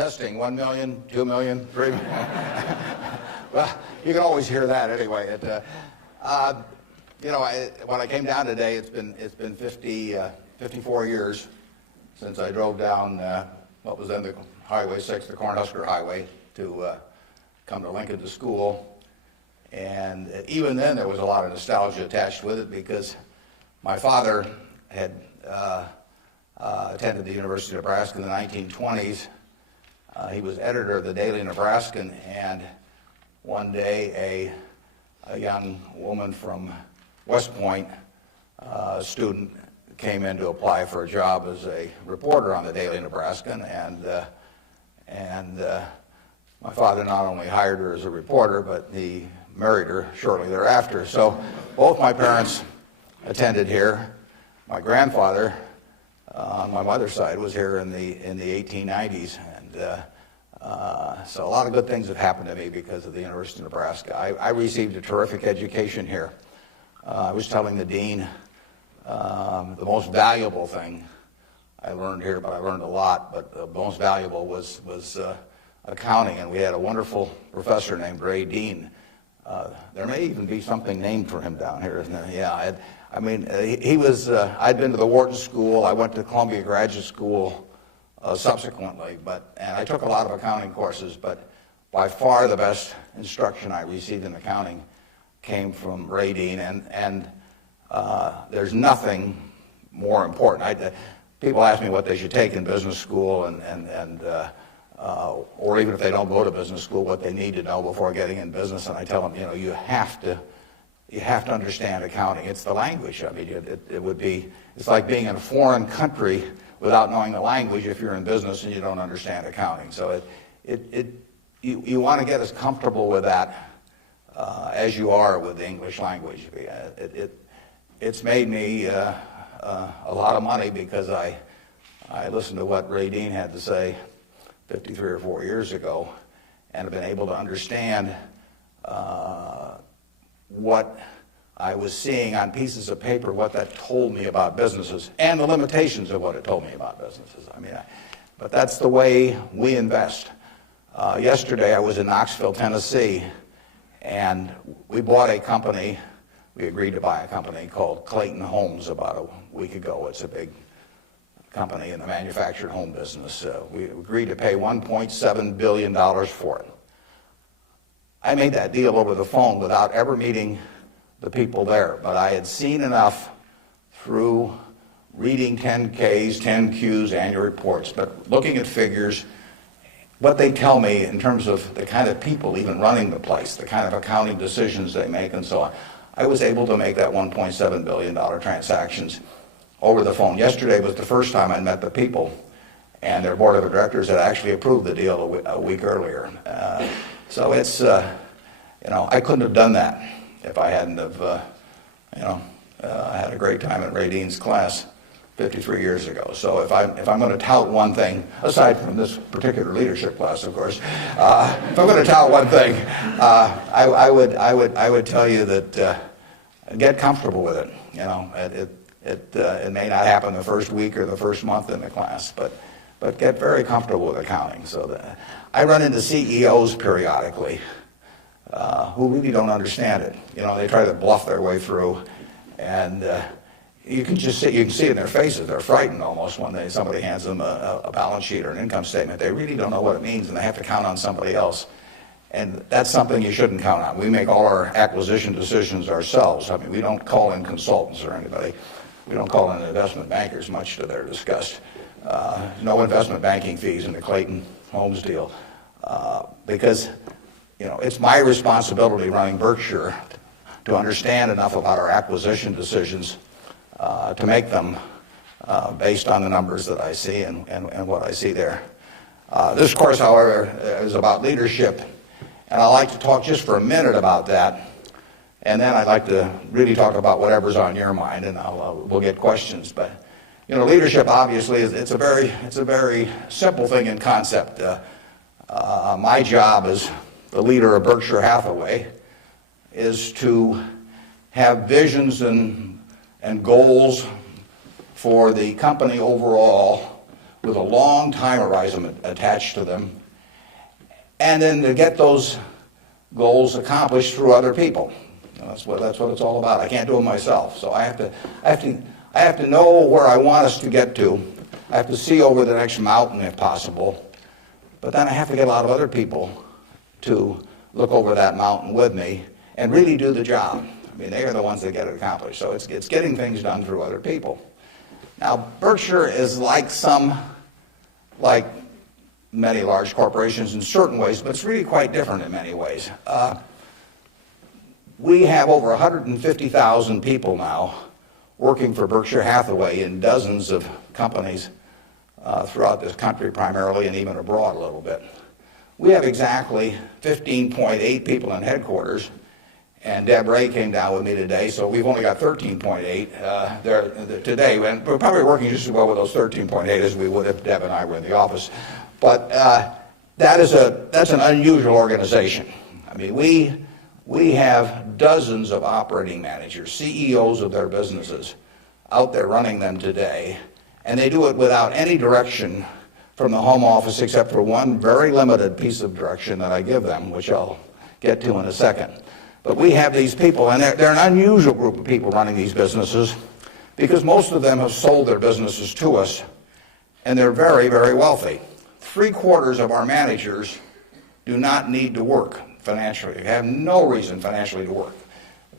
Testing, 1 million, 2 million, 3 million. Well, you can always hear that anyway. When I came down today, it's been 54 years since I drove down what was then the Highway 6, the Cornhusker Highway, to come to Lincoln to school. And even then, there was a lot of nostalgia attached with it because my father had attended the University of Nebraska in the 1920s. He was editor of the Daily Nebraskan, and one day a young woman from West Point, a student, came in to apply for a job as a reporter on the Daily Nebraskan, and my father not only hired her as a reporter, but he married her shortly thereafter. So both my parents attended here. My grandfather on my mother's side was here in the 1890s, and so a lot of good things have happened to me because of the University of Nebraska. I received a terrific education here. I was telling the dean the most valuable thing I learned here, but I learned a lot, but the most valuable was accounting, and we had a wonderful professor named Ray Dean. There may even be something named for him down here, isn't there? Yeah, he was, I'd been to the Wharton School, I went to Columbia Graduate School subsequently, and I took a lot of accounting courses, but by far the best instruction I received in accounting came from Ray Dean, and there's nothing more important. People ask me what they should take in business school, or even if they don't go to business school, what they need to know before getting in business, and I tell them, you have to understand accounting. It's the language. I mean, it's like being in a foreign country without knowing the language if you're in business and you don't understand accounting. So you want to get as comfortable with that as you are with the English language. It's made me a lot of money because I listened to what Ray Dean had to say 53 or 4 years ago, and have been able to understand what I was seeing on pieces of paper, what that told me about businesses, and the limitations of what it told me about businesses. But that's the way we invest. Yesterday I was in Knoxville, Tennessee, and we bought a company. We agreed to buy a company called Clayton Homes about a week ago. It's a big company in the manufactured home business. We agreed to pay $1.7 billion for it. I made that deal over the phone without ever meeting the people there, but I had seen enough through reading 10Ks, 10Qs, annual reports, but looking at figures, what they tell me in terms of the kind of people even running the place, the kind of accounting decisions they make and so on. I was able to make that $1.7 billion transactions over the phone. Yesterday was the first time I met the people, and their board of directors had actually approved the deal a week earlier. So it's, I couldn't have done that if I hadn't have, had a great time at Ray Dean's class 53 years ago. So if I'm going to tout one thing, aside from this particular leadership class, of course, if I'm going to tout one thing, I would tell you that get comfortable with it. It may not happen the first week or the first month in the class, but get very comfortable with accounting. So I run into CEOs periodically who really don't understand it. They try to bluff their way through, and you can see it in their faces. They're frightened almost when somebody hands them a balance sheet or an income statement. They really don't know what it means, and they have to count on somebody else. And that's something you shouldn't count on. We make all our acquisition decisions ourselves. We don't call in consultants or anybody. We don't call in investment bankers, much to their disgust. No investment banking fees in the Clayton Homes deal, because it's my responsibility running Berkshire to understand enough about our acquisition decisions to make them based on the numbers that I see and what I see there. This course, however, is about leadership, and I'd like to talk just for a minute about that, and then I'd like to really talk about whatever's on your mind, and we'll get questions. But leadership obviously it's a very simple thing in concept. My job as the leader of Berkshire Hathaway is to have visions and goals for the company overall, with a long time horizon attached to them, and then to get those goals accomplished through other people. That's what it's all about. I can't do it myself, so I have to know where I want us to get to. I have to see over the next mountain if possible, but then I have to get a lot of other people to look over that mountain with me and really do the job. I mean, they are the ones that get it accomplished. So it's getting things done through other people. Now, Berkshire is like many large corporations in certain ways, but it's really quite different in many ways. We have over 150,000 people now working for Berkshire Hathaway in dozens of companies throughout this country primarily, and even abroad a little bit. We have exactly 15.8 people in headquarters, and Deb Ray came down with me today, so we've only got 13.8 there today. And we're probably working just as well with those 13.8 as we would if Deb and I were in the office. But that's an unusual organization. I mean, we have dozens of operating managers, CEOs of their businesses, out there running them today, and they do it without any direction from the home office except for one very limited piece of direction that I give them, which I'll get to in a second. But we have these people, and they're an unusual group of people running these businesses because most of them have sold their businesses to us, and they're very, very wealthy. 3/4 of our managers do not need to work financially. They have no reason financially to work.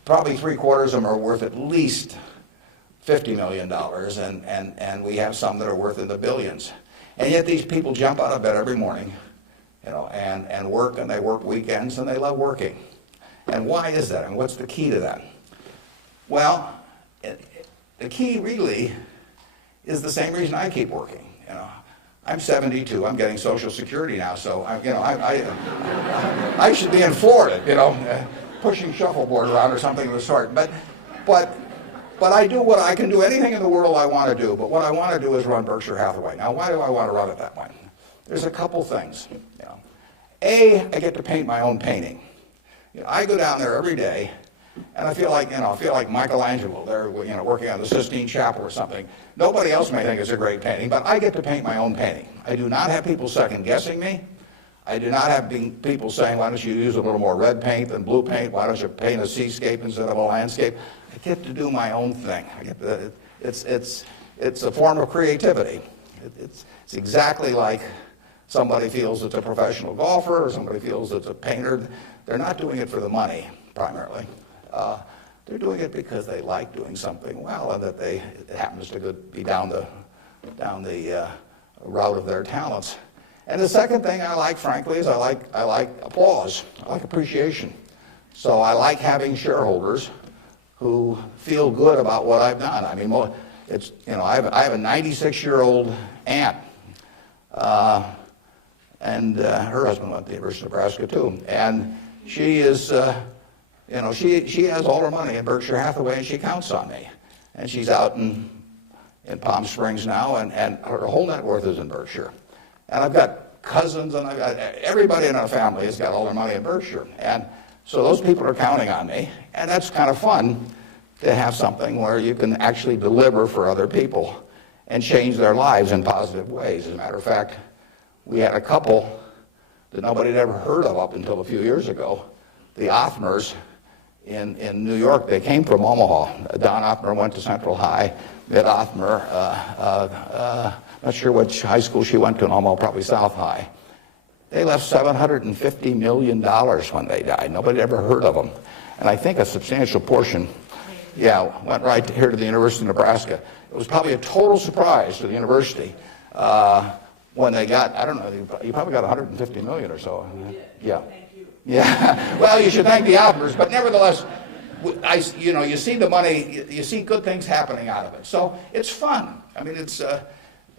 Probably 3/4 of them are worth at least $50 million, and we have some that are worth in the billions. And yet these people jump out of bed every morning, and work, and they work weekends, and they love working. And why is that? And what's the key to that? Well, the key really is the same reason I keep working. I'm 72. I'm getting Social Security now, so I should be in Florida, pushing shuffleboard around or something of the sort. But I do what I can do. Anything in the world I want to do. But what I want to do is run Berkshire Hathaway. Now, why do I want to run it that way? There's a couple things. A, I get to paint my own painting. I go down there every day, and I feel like Michelangelo. They're working on the Sistine Chapel or something. Nobody else may think it's a great painting, but I get to paint my own painting. I do not have people second guessing me. I do not have people saying, why don't you use a little more red paint than blue paint? Why don't you paint a seascape instead of a landscape? I get to do my own thing. It's a form of creativity. It's exactly like somebody feels it's a professional golfer or somebody feels it's a painter. They're not doing it for the money, primarily. They're doing it because they like doing something well, and that it happens to be down the route of their talents. And the second thing I like, frankly, is I like applause. I like appreciation. So I like having shareholders who feel good about what I've done. I mean, I have a 96-year-old aunt, and her husband went to the University of Nebraska too, and she is, she has all her money in Berkshire Hathaway, and she counts on me. And she's out in Palm Springs now, and her whole net worth is in Berkshire. And I've got cousins, and I've got everybody in our family has got all their money in Berkshire. And so those people are counting on me, and that's kind of fun to have something where you can actually deliver for other people and change their lives in positive ways. As a matter of fact, we had a couple that nobody had ever heard of up until a few years ago, the Othmers in New York. They came from Omaha. Don Othmer went to Central High. Mitt Othmer, not sure which high school she went to in Omaha, probably South High. They left $750 million when they died. Nobody ever heard of them. And I think a substantial portion, went right here to the University of Nebraska. It was probably a total surprise to the university when they got, I don't know, you probably got $150 million or so. Yeah. Thank you. Yeah. Well, you should thank the Othmers, but nevertheless, you see the money, you see good things happening out of it. So it's fun. I mean, it's,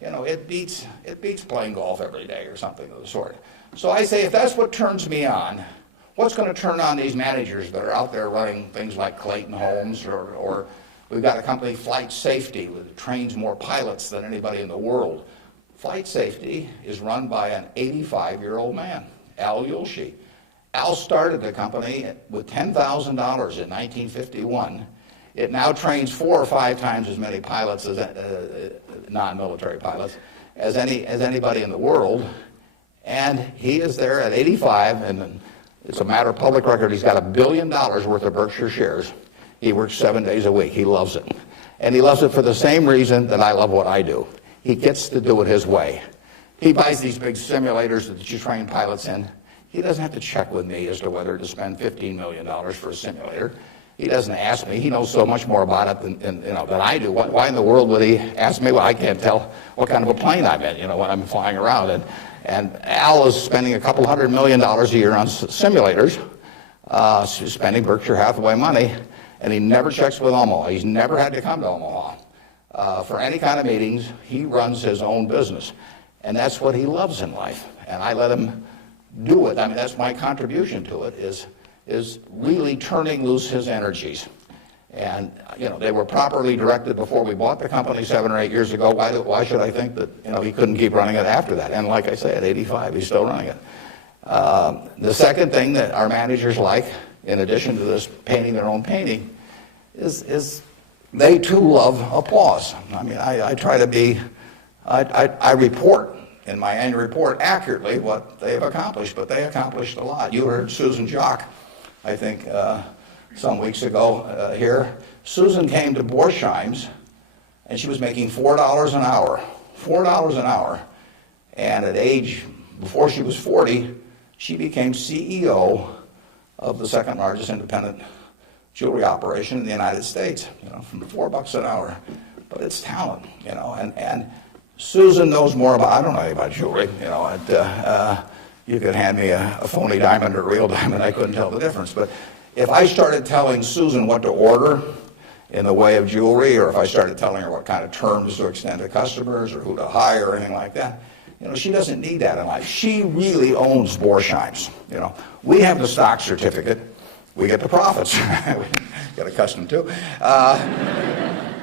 it beats playing golf every day or something of the sort. So I say, if that's what turns me on, what's going to turn on these managers that are out there running things like Clayton Homes, or we've got a company, Flight Safety, that trains more pilots than anybody in the world. Flight Safety is run by an 85-year-old man, Al Yulshi. Al started the company with $10,000 in 1951. It now trains 4 or 5 times as many pilots as non-military pilots as anybody in the world. And he is there at 85, and it's a matter of public record. He's got $1 billion worth of Berkshire shares. He works 7 days a week. He loves it. And he loves it for the same reason that I love what I do. He gets to do it his way. He buys these big simulators that you train pilots in. He doesn't have to check with me as to whether to spend $15 million for a simulator. He doesn't ask me. He knows so much more about it than I do. Why in the world would he ask me? Well, I can't tell what kind of a plane I'm in, when I'm flying around. And Al is spending a couple $100 million a year on simulators, spending Berkshire Hathaway money, and he never checks with Omaha. He's never had to come to Omaha for any kind of meetings. He runs his own business, and that's what he loves in life. And I let him do it. I mean, that's my contribution to it, is really turning loose his energies. And, they were properly directed before we bought the company 7 or 8 years ago. Why should I think that, he couldn't keep running it after that? And like I say, at 85, he's still running it. The second thing that our managers like, in addition to this painting their own painting, is they too love applause. I mean, I try to be, I report in my annual report accurately what they have accomplished, but they accomplished a lot. You heard Susan Jock, I think, some weeks ago here. Susan came to Borsheim's, and she was making $4 an hour. $4 an hour. And at age, before she was 40, she became CEO of the second largest independent jewelry operation in the United States, from $4 an hour. But it's talent, and Susan knows more about, I don't know anything about jewelry, you could hand me a phony diamond or a real diamond, I couldn't tell the difference. But if I started telling Susan what to order in the way of jewelry, or if I started telling her what kind of terms to extend to customers or who to hire or anything like that, she doesn't need that in life. She really owns Borsheim's. We have the stock certificate. We get the profits. We get accustomed to.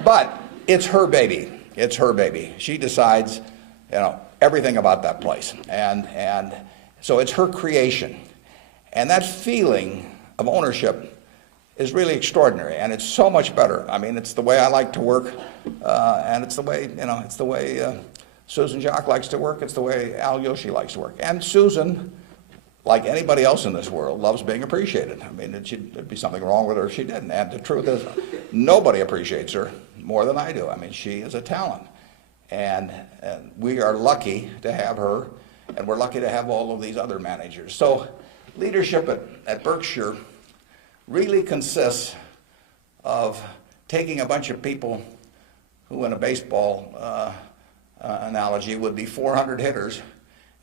But it's her baby. It's her baby. She decides, everything about that place. And so it's her creation. And that feeling of ownership is really extraordinary, and it's so much better. I mean, it's the way I like to work, and it's the way, Susan Jock likes to work. It's the way Al Yoshi likes to work. And Susan, like anybody else in this world, loves being appreciated. I mean, there'd be something wrong with her if she didn't. And the truth is, nobody appreciates her more than I do. I mean, she is a talent. And we are lucky to have her, and we're lucky to have all of these other managers. So leadership at Berkshire really consists of taking a bunch of people who, in a baseball analogy, would be 400 hitters,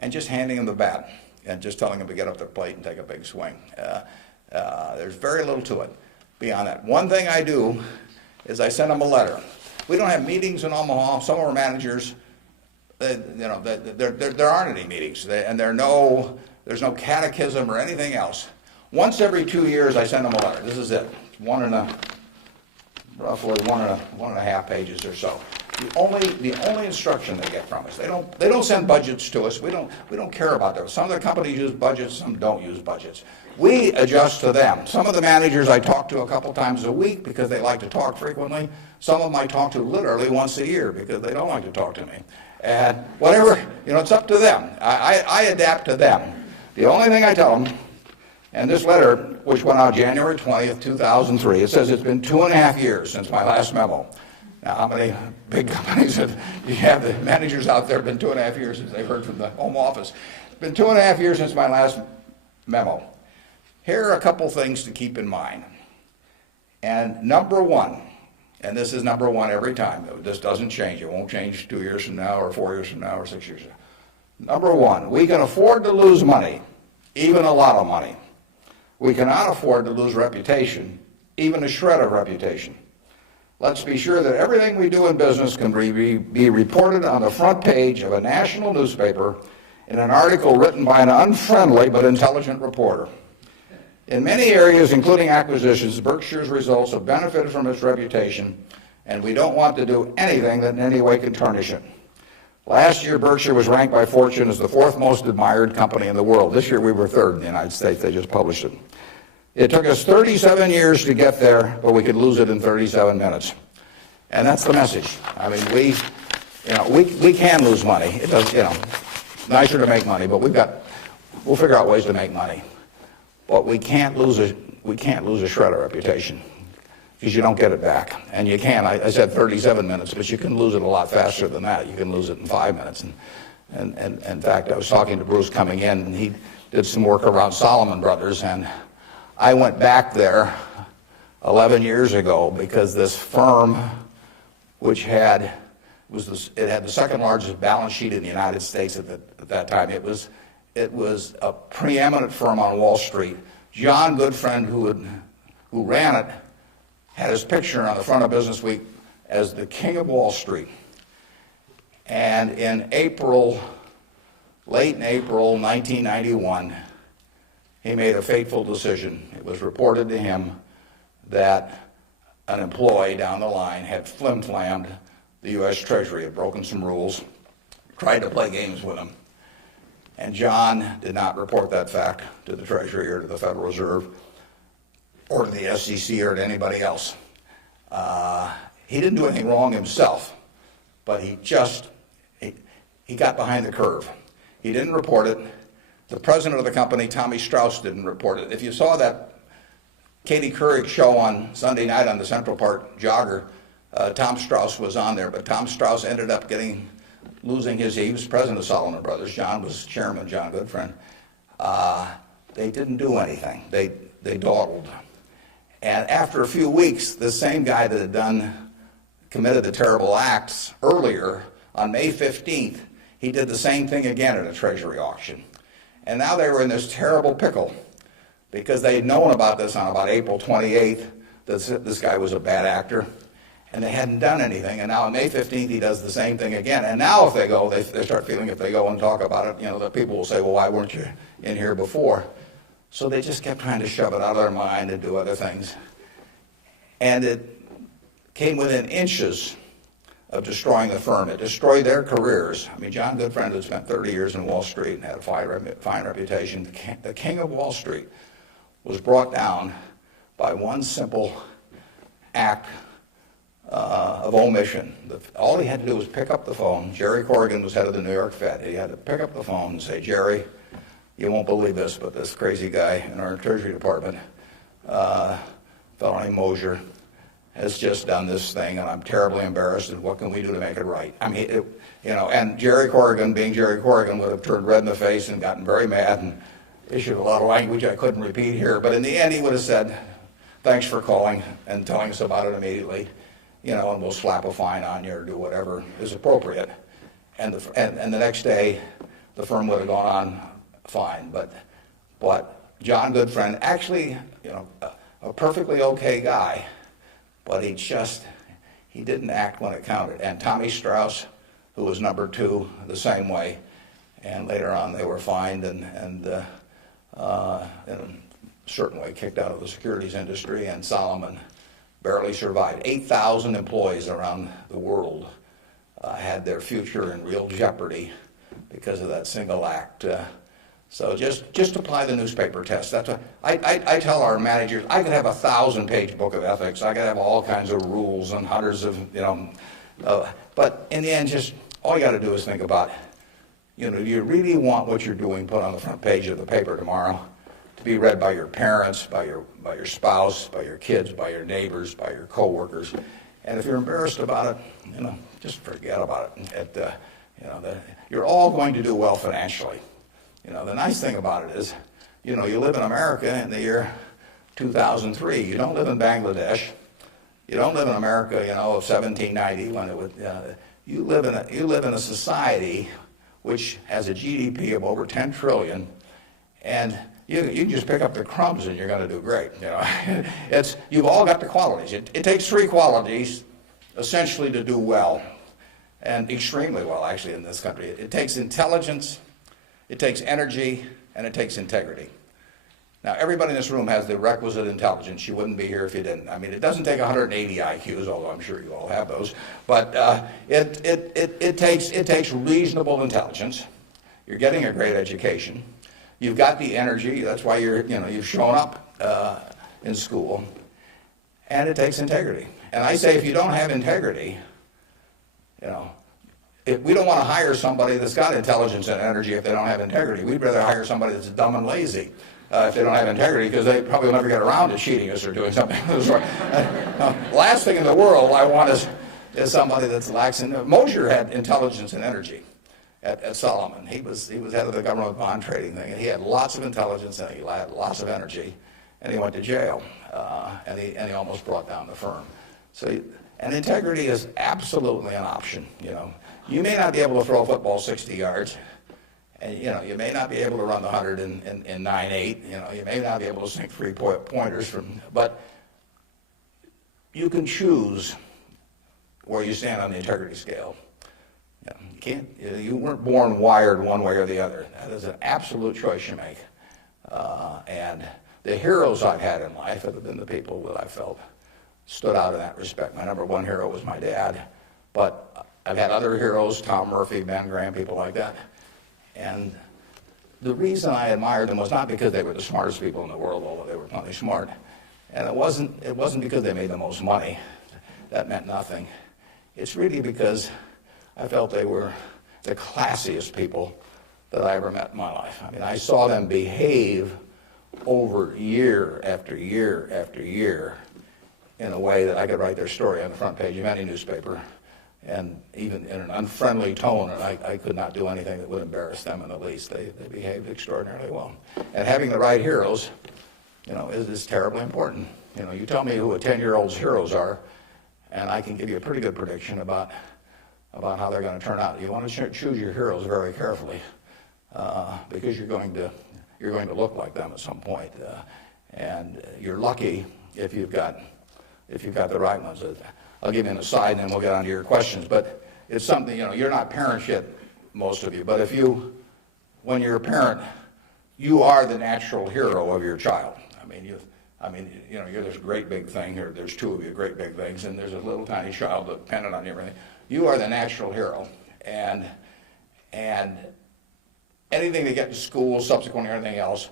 and just handing them the bat and just telling them to get up their plate and take a big swing. There's very little to it beyond that. One thing I do is I send them a letter. We don't have meetings in Omaha. Some of our managers, there aren't any meetings, and there's no catechism or anything else. Once every 2 years, I send them a letter. This is it. Roughly one and a half pages or so. The only instruction they get from us. They don't send budgets to us. We don't care about those. Some of the companies use budgets, some don't use budgets. We adjust to them. Some of the managers I talk to a couple times a week because they like to talk frequently. Some of them I talk to literally once a year because they don't like to talk to me. And whatever, it's up to them. I adapt to them. The only thing I tell them, and this letter, which went out January 20th, 2003, it says it's been 2.5 years since my last memo. Now, how many big companies you have the managers out there? Been 2.5 years since they've heard from the home office. It's been 2.5 years since my last memo. Here are a couple things to keep in mind. And number one, and this is number one every time. This doesn't change. It won't change 2 years from now or 4 years from now or 6 years from now. Number one, we can afford to lose money, even a lot of money. We cannot afford to lose reputation, even a shred of reputation. Let's be sure that everything we do in business can be reported on the front page of a national newspaper in an article written by an unfriendly but intelligent reporter. In many areas, including acquisitions, Berkshire's results have benefited from its reputation, and we don't want to do anything that in any way can tarnish it. Last year, Berkshire was ranked by Fortune as the 4th most admired company in the world. This year, we were 3rd in the United States. They just published it. It took us 37 years to get there, but we could lose it in 37 minutes. And that's the message. I mean, we can lose money. It does, nicer to make money, but we'll figure out ways to make money. But we can't lose a shred of reputation, because you don't get it back. And you can. I said 37 minutes, but you can lose it a lot faster than that. You can lose it in 5 minutes. And in fact, I was talking to Bruce coming in, and he did some work around Salomon Brothers, and I went back there 11 years ago because this firm, which had the second largest balance sheet in the United States at that time. It was a preeminent firm on Wall Street. John Goodfriend, who ran it, had his picture on the front of Business Week as the king of Wall Street. And in late in April 1991, he made a fateful decision. It was reported to him that an employee down the line had flim-flammed the U.S. Treasury, had broken some rules, tried to play games with him. And John did not report that fact to the Treasury or to the Federal Reserve or to the SEC or to anybody else. He didn't do anything wrong himself, but he got behind the curve. He didn't report it. The president of the company, Tommy Strauss, didn't report it. If you saw that Katie Couric show on Sunday night on the Central Park Jogger, Tom Strauss was on there, but Tom Strauss ended up losing he was president of Salomon Brothers. John was chairman, John Goodfriend. They didn't do anything. They dawdled. And after a few weeks, the same guy that had committed the terrible acts earlier, on May 15th, he did the same thing again at a Treasury auction. And now they were in this terrible pickle because they had known about this on about April 28th, that this guy was a bad actor, and they hadn't done anything. And now on May 15th, he does the same thing again. And now if they go, they start feeling if they go and talk about it, the people will say, well, why weren't you in here before? So they just kept trying to shove it out of their mind and do other things. And it came within inches of destroying the firm. It destroyed their careers. I mean, John Goodfriend had spent 30 years in Wall Street and had a fine reputation. The king of Wall Street was brought down by one simple act of omission. All he had to do was pick up the phone. Jerry Corrigan was head of the New York Fed. He had to pick up the phone and say, Jerry, you won't believe this, but this crazy guy in our Treasury Department, a fellow named Mosier, has just done this thing, and I'm terribly embarrassed, and what can we do to make it right? I mean, and Jerry Corrigan, being Jerry Corrigan, would have turned red in the face and gotten very mad and issued a lot of language I couldn't repeat here, but in the end he would have said, thanks for calling and telling us about it immediately, and we'll slap a fine on you or do whatever is appropriate. And the next day, the firm would have gone on fine, but John Goodfriend, actually, a perfectly okay guy, but he didn't act when it counted. And Tommy Strauss, who was number two, the same way. And later on, they were fined and in a certain way kicked out of the securities industry. And Salomon barely survived. 8,000 employees around the world had their future in real jeopardy because of that single act. So just apply the newspaper test. That's what I tell our managers. I could have a 1,000-page book of ethics. I could have all kinds of rules and hundreds of, but in the end, just all you got to do is think about, do you really want what you're doing put on the front page of the paper tomorrow to be read by your parents, by your spouse, by your kids, by your neighbors, by your coworkers? And if you're embarrassed about it, just forget about it. You're all going to do well financially. The nice thing about it is, you live in America in the year 2003. You don't live in Bangladesh. You don't live in America, of 1790 when it would. You live in a society which has a GDP of over 10 trillion, and you can just pick up the crumbs and you're going to do great. You've all got the qualities. It takes three qualities essentially to do well, and extremely well actually in this country. It takes intelligence. It takes energy, and it takes integrity. Now, everybody in this room has the requisite intelligence. You wouldn't be here if you didn't. I mean, it doesn't take 180 IQs, although I'm sure you all have those. But it takes reasonable intelligence. You're getting a great education. You've got the energy. That's why you've shown up in school. And it takes integrity. And I say, if you don't have integrity, we don't want to hire somebody that's got intelligence and energy if they don't have integrity. We'd rather hire somebody that's dumb and lazy if they don't have integrity, because they probably will never get around to cheating us or doing something. Last thing in the world I want is somebody that's lacks in. Mosher had intelligence and energy at Solomon. He was head of the government bond trading thing, and he had lots of intelligence and he had lots of energy, and he went to jail, and he almost brought down the firm. So, and integrity is absolutely an option. You may not be able to throw a football 60 yards, and you may not be able to run the 100 in 9.8. You may not be able to sink 3-pointers but you can choose where you stand on the integrity scale. You can't. You weren't born wired one way or the other. That is an absolute choice you make. And the heroes I've had in life have been the people that I felt stood out in that respect. My number one hero was my dad, but I've had other heroes, Tom Murphy, Ben Graham, people like that. And the reason I admired them was not because they were the smartest people in the world, although they were plenty smart. And it wasn't because they made the most money. That meant nothing. It's really because I felt they were the classiest people that I ever met in my life. I mean, I saw them behave over year after year after year in a way that I could write their story on the front page of any newspaper, and even in an unfriendly tone, and I could not do anything that would embarrass them in the least. They behaved extraordinarily well. And having the right heroes, is terribly important. You tell me who a 10-year-old's heroes are, and I can give you a pretty good prediction about how they're going to turn out. You want to choose your heroes very carefully, because you're going to look like them at some point, and you're lucky if you've got the right ones. I'll give you an aside, and then we'll get on to your questions. But it's something, you're not parents yet, most of you. But when you're a parent, you are the natural hero of your child. You're this great big thing, or there's two of you great big things, and there's a little tiny child dependent on you and everything. You are the natural hero, and anything they get to school, subsequently, or anything else,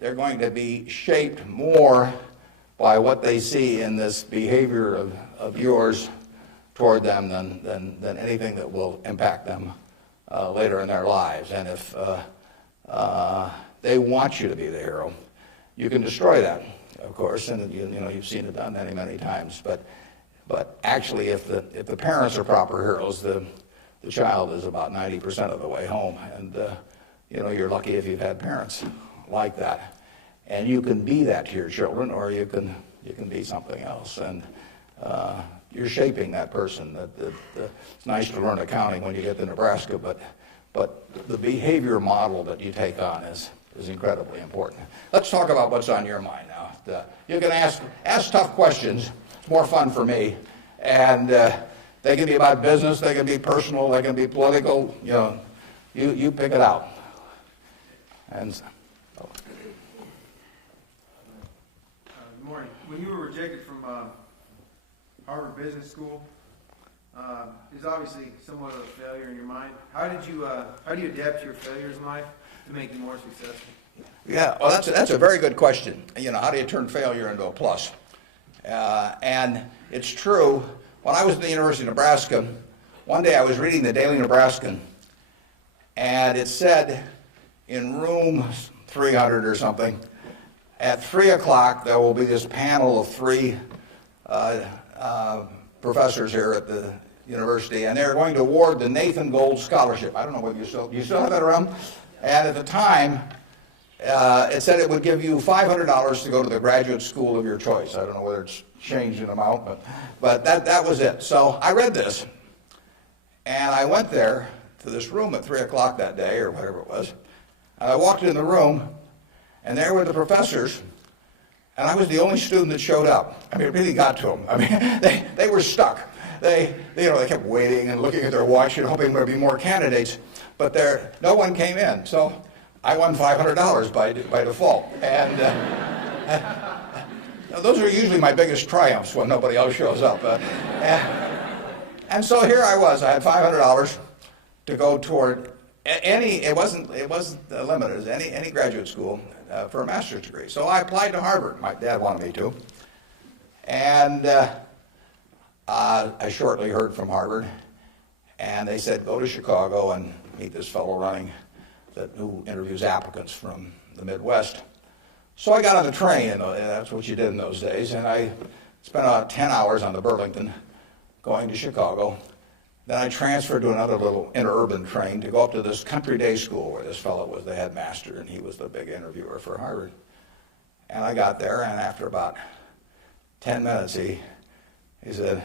they're going to be shaped more by what they see in this behavior of yours toward them than anything that will impact them later in their lives. And if they want you to be the hero, you can destroy that, of course, and you've seen it done many, many times. But actually, if the parents are proper heroes, the child is about 90% of the way home, and you're lucky if you've had parents like that. And you can be that to your children, or you can be something else, and you're shaping that person. It's nice to learn accounting when you get to Nebraska, but the behavior model that you take on is incredibly important. Let's talk about what's on your mind now. You can ask tough questions. It's more fun for me, and they can be about business, they can be personal, they can be political. You pick it out. And. Good morning. When you were rejected from Harvard Business School, it was obviously somewhat of a failure in your mind. How do you adapt to your failures in life to make you more successful? Yeah, well, that's a very good question. How do you turn failure into a plus? And it's true. When I was at the University of Nebraska, one day I was reading the Daily Nebraskan, and it said in room 300 or something, at 3 o'clock, there will be this panel of 3 professors here at the university, and they're going to award the Nathan Gold Scholarship. I don't know whether you still have that around. And at the time, it said it would give you $500 to go to the graduate school of your choice. I don't know whether it's changed in amount, but that was it. So I read this, and I went there to this room at 3 o'clock that day, or whatever it was, and I walked in the room, and there were the professors, and I was the only student that showed up. I mean, it really got to them. I mean, they were stuck. They kept waiting and looking at their watch and hoping there would be more candidates, but no one came in. So I won $500 by default. And those are usually my biggest triumphs when nobody else shows up. And so here I was. I had $500 to go toward it wasn't limited, any graduate school for a master's degree. So I applied to Harvard. My dad wanted me to. And I shortly heard from Harvard. And they said, go to Chicago and meet this fellow who interviews applicants from the Midwest. So I got on the train, and that's what you did in those days, and I spent about 10 hours on the Burlington going to Chicago. Then I transferred to another little interurban train to go up to this country day school where this fellow was the headmaster, and he was the big interviewer for Harvard. And I got there, and after about 10 minutes, he said,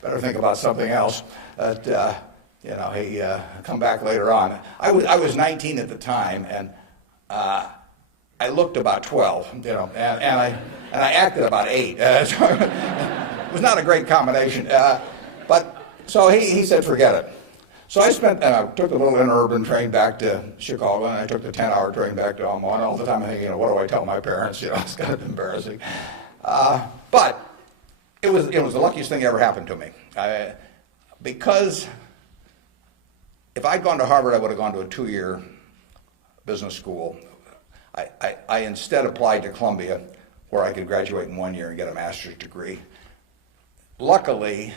better think about something else. He come back later on. I was 19 at the time, and I looked about 12, and I acted about 8. So it was not a great combination. So he said, forget it. So I took the little interurban train back to Chicago, and I took the 10-hour train back to Omaha. And all the time I'm thinking, what do I tell my parents? It's kind of embarrassing. But it was the luckiest thing that ever happened to me. Because if I'd gone to Harvard, I would have gone to a 2-year business school. I instead applied to Columbia, where I could graduate in 1 year and get a master's degree. Luckily,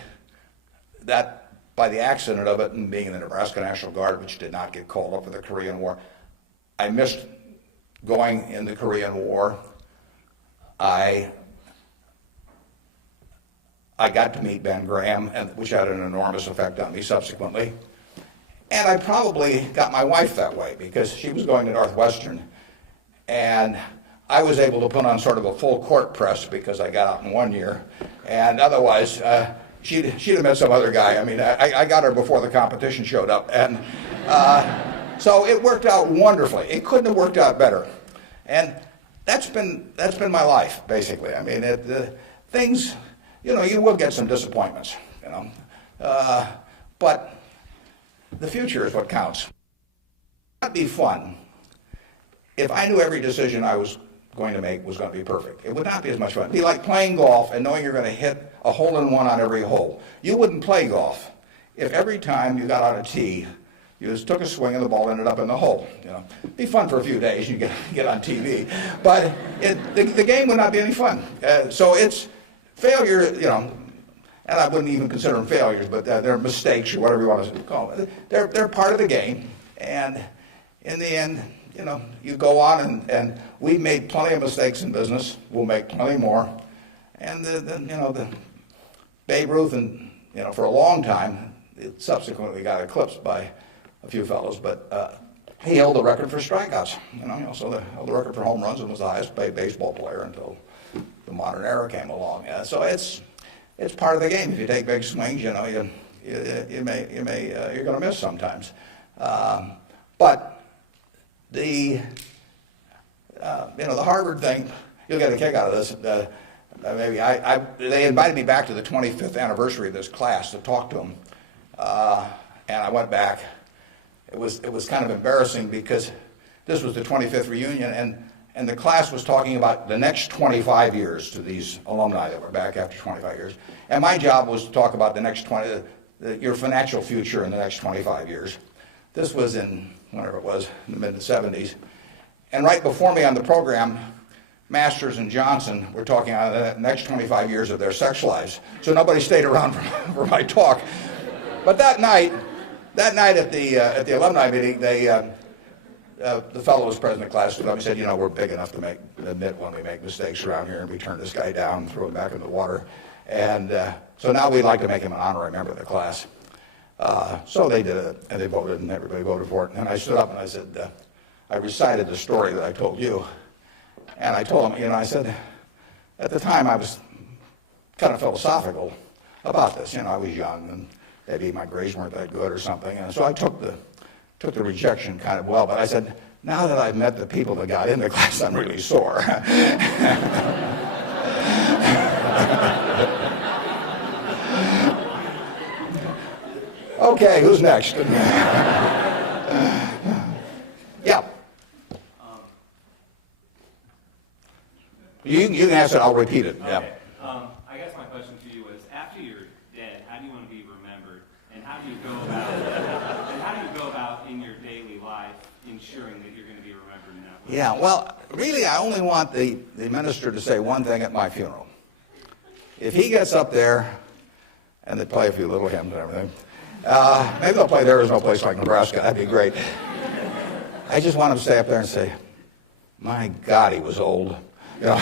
that by the accident of it and being in the Nebraska National Guard, which did not get called up for the Korean War, I missed going in the Korean War. I got to meet Ben Graham, which had an enormous effect on me subsequently. And I probably got my wife that way because she was going to Northwestern. And I was able to put on sort of a full court press because I got out in 1 year. And otherwise, she'd have met some other guy. I mean, I got her before the competition showed up. And so it worked out wonderfully. It couldn't have worked out better. And that's been my life, basically. I mean, things, you will get some disappointments, but the future is what counts. It'd be fun if I knew every decision I was going to make was going to be perfect. It would not be as much fun. It'd be like playing golf and knowing you're going to hit a hole-in-one on every hole. You wouldn't play golf if every time you got on a tee, you just took a swing and the ball ended up in the hole. It'd be fun for a few days. You get on TV, but the game would not be any fun. So it's failure, and I wouldn't even consider them failures, but they're mistakes or whatever you want to call them. They're part of the game, and in the end, you go on, and we've made plenty of mistakes in business. We'll make plenty more, and the Babe Ruth, and for a long time, it subsequently got eclipsed by a few fellows, but he held the record for strikeouts. He also held the record for home runs and was the highest paid baseball player until the modern era came along. So it's part of the game. If you take big swings, you're going to miss sometimes. But the Harvard thing, you'll get a kick out of this. They invited me back to the 25th anniversary of this class to talk to them, and I went back. It was kind of embarrassing because this was the 25th reunion, and the class was talking about the next 25 years to these alumni that were back after 25 years. And my job was to talk about the next your financial future in the next 25 years. This was in, whenever it was, in the mid-70s. And right before me on the program, Masters and Johnson were talking about the next 25 years of their sex lives. So nobody stayed around for my talk. But that night at the alumni meeting, the fellow who was president of the class stood up and said, we're big enough to admit when we make mistakes around here, and we turn this guy down and throw him back in the water. And so now we'd like to make him an honorary member of the class. So they did it, and they voted, and everybody voted for it. And I stood up and I said, I recited the story that I told you. And I told him, I said, at the time I was kind of philosophical about this. I was young, and maybe my grades weren't that good or something. And so I took the rejection kind of well. But I said, now that I've met the people that got in the class, I'm really sore. Okay, who's next? Yeah. You can ask it, I'll repeat it. Okay. Yeah. I guess my question to you is, after you're dead, how do you want to be remembered, and how do you go about in your daily life ensuring that you're going to be remembered in that way? Yeah, well, really, I only want the minister to say one thing at my funeral. If he gets up there, and they play a few little hymns and everything, Maybe they'll play there is no place like Nebraska. That'd be great. I just want them to stay up there and say, my God, he was old. You know?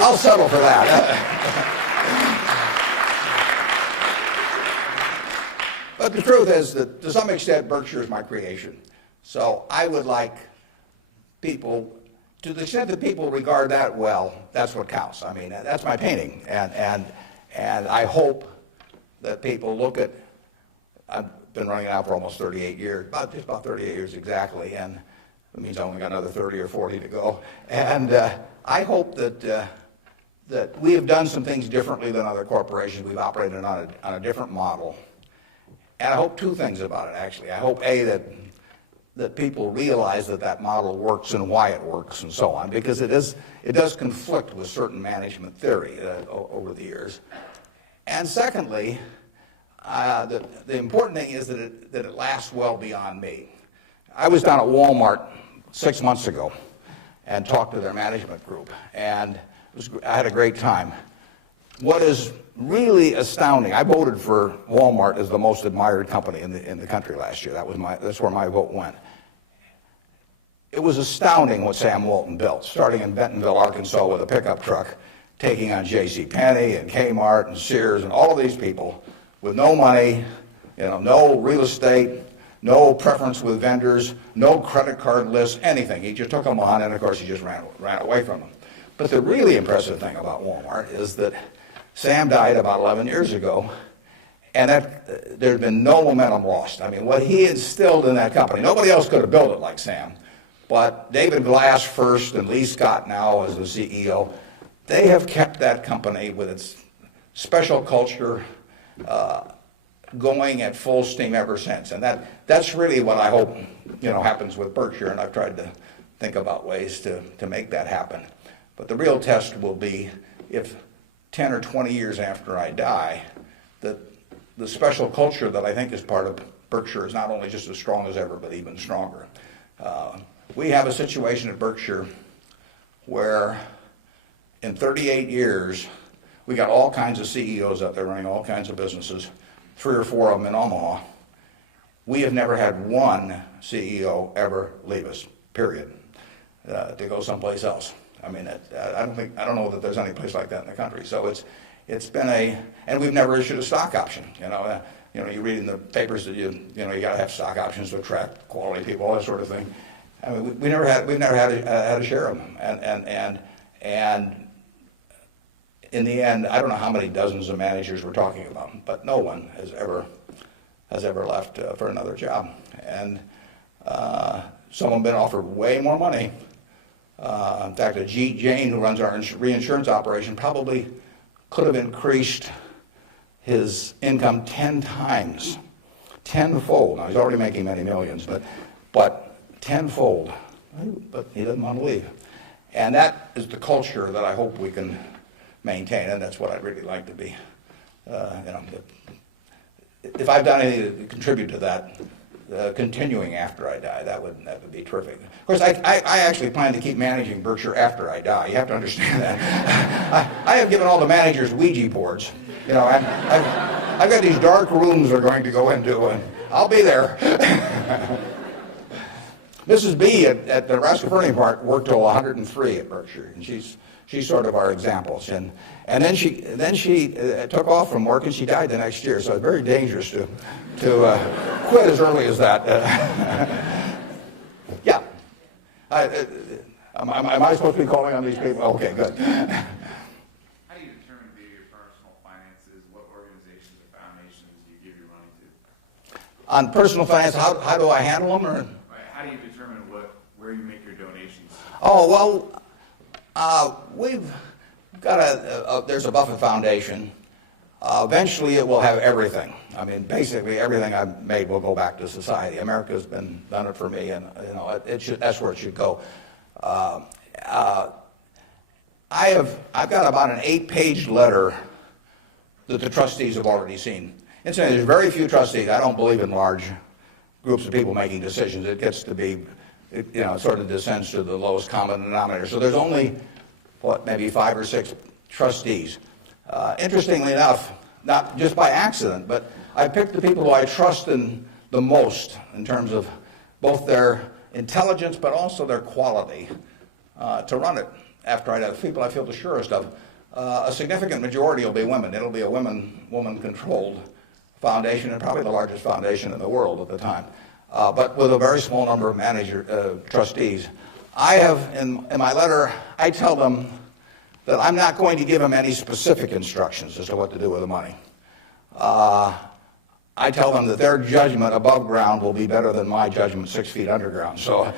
I'll settle for that. But the truth is that to some extent Berkshire is my creation. So I would like people, to the extent that people regard that well, that's what counts. I mean, that's my painting. And I hope that people look at, I've been running it out for almost 38 years, just about 38 years exactly, and it means I only got another 30 or 40 to go. And I hope that that we have done some things differently than other corporations. We've operated on a different model. And I hope two things about it, actually. I hope, A, that people realize that model works and why it works and so on, because it does conflict with certain management theory over the years. And secondly, the important thing is that it lasts well beyond me. I was down at Walmart 6 months ago and talked to their management group, and I had a great time. What is really astounding, I voted for Walmart as the most admired company in the country last year. That's where my vote went. It was astounding what Sam Walton built, starting in Bentonville, Arkansas with a pickup truck, taking on J.C. Penney and Kmart and Sears and all of these people with no money, no real estate, no preference with vendors, no credit card list, anything. He just took them on, and of course he just ran away from them. But the really impressive thing about Walmart is that Sam died about 11 years ago, and there had been no momentum lost. I mean, what he instilled in that company, nobody else could have built it like Sam, but David Glass first and Lee Scott now as the CEO, they have kept that company with its special culture going at full steam ever since. And that's really what I hope happens with Berkshire, and I've tried to think about ways to make that happen. But the real test will be if 10 or 20 years after I die, that the special culture that I think is part of Berkshire is not only just as strong as ever, but even stronger. We have a situation at Berkshire where in 38 years, we got all kinds of CEOs out there running all kinds of businesses, 3 or 4 of them in Omaha. We have never had one CEO ever leave us, period, to go someplace else. I mean, I don't know that there's any place like that in the country. So it's been and we've never issued a stock option. You read in the papers that you got to have stock options to attract quality people, all that sort of thing. I mean, we've never had a share of them, and in the end, I don't know how many dozens of managers we're talking about, but no one has ever left for another job, and some have been offered way more money. In fact, Ajit Jain, who runs our reinsurance operation, probably could have increased his income 10 times, tenfold. Now, he's already making many millions, but tenfold. But he doesn't want to leave. And that is the culture that I hope we can maintain, and that's what I'd really like to be. If I've done anything to contribute to that, continuing after I die, that would be terrific. Of course, I actually plan to keep managing Berkshire after I die. You have to understand that. I have given all the managers Ouija boards. I've got these dark rooms they're going to go into, and I'll be there. Mrs. B at the Nebraska Furniture Park worked till 103 at Berkshire, and she's sort of our examples. And then she took off from work, and she died the next year. So it's very dangerous to quit as early as that. Yeah. Am I supposed to be calling on these people? Okay, good. How do you determine via your personal finances what organizations or foundations you give your money to? On personal finance, how do I handle them? Or? How do you determine where you make your donations? Oh, well, we've got there's a Buffett Foundation. Eventually it will have everything. I mean, basically everything I've made will go back to society. America's done it for me, and that's where it should go. I've got about an 8-page letter that the trustees have already seen. Incidentally, there's very few trustees. I don't believe in large groups of people making decisions. It gets to be, it sort of descends to the lowest common denominator. So there's only, maybe 5 or 6 trustees. Interestingly enough, not just by accident, but I picked the people who I trust in the most in terms of both their intelligence but also their quality to run it. After I have people I feel the surest of, a significant majority will be women. It'll be a woman-controlled foundation, and probably the largest foundation in the world at the time, but with a very small number of trustees. I have, in my letter, I tell them that I'm not going to give them any specific instructions as to what to do with the money. I tell them that their judgment above ground will be better than my judgment 6 feet underground. So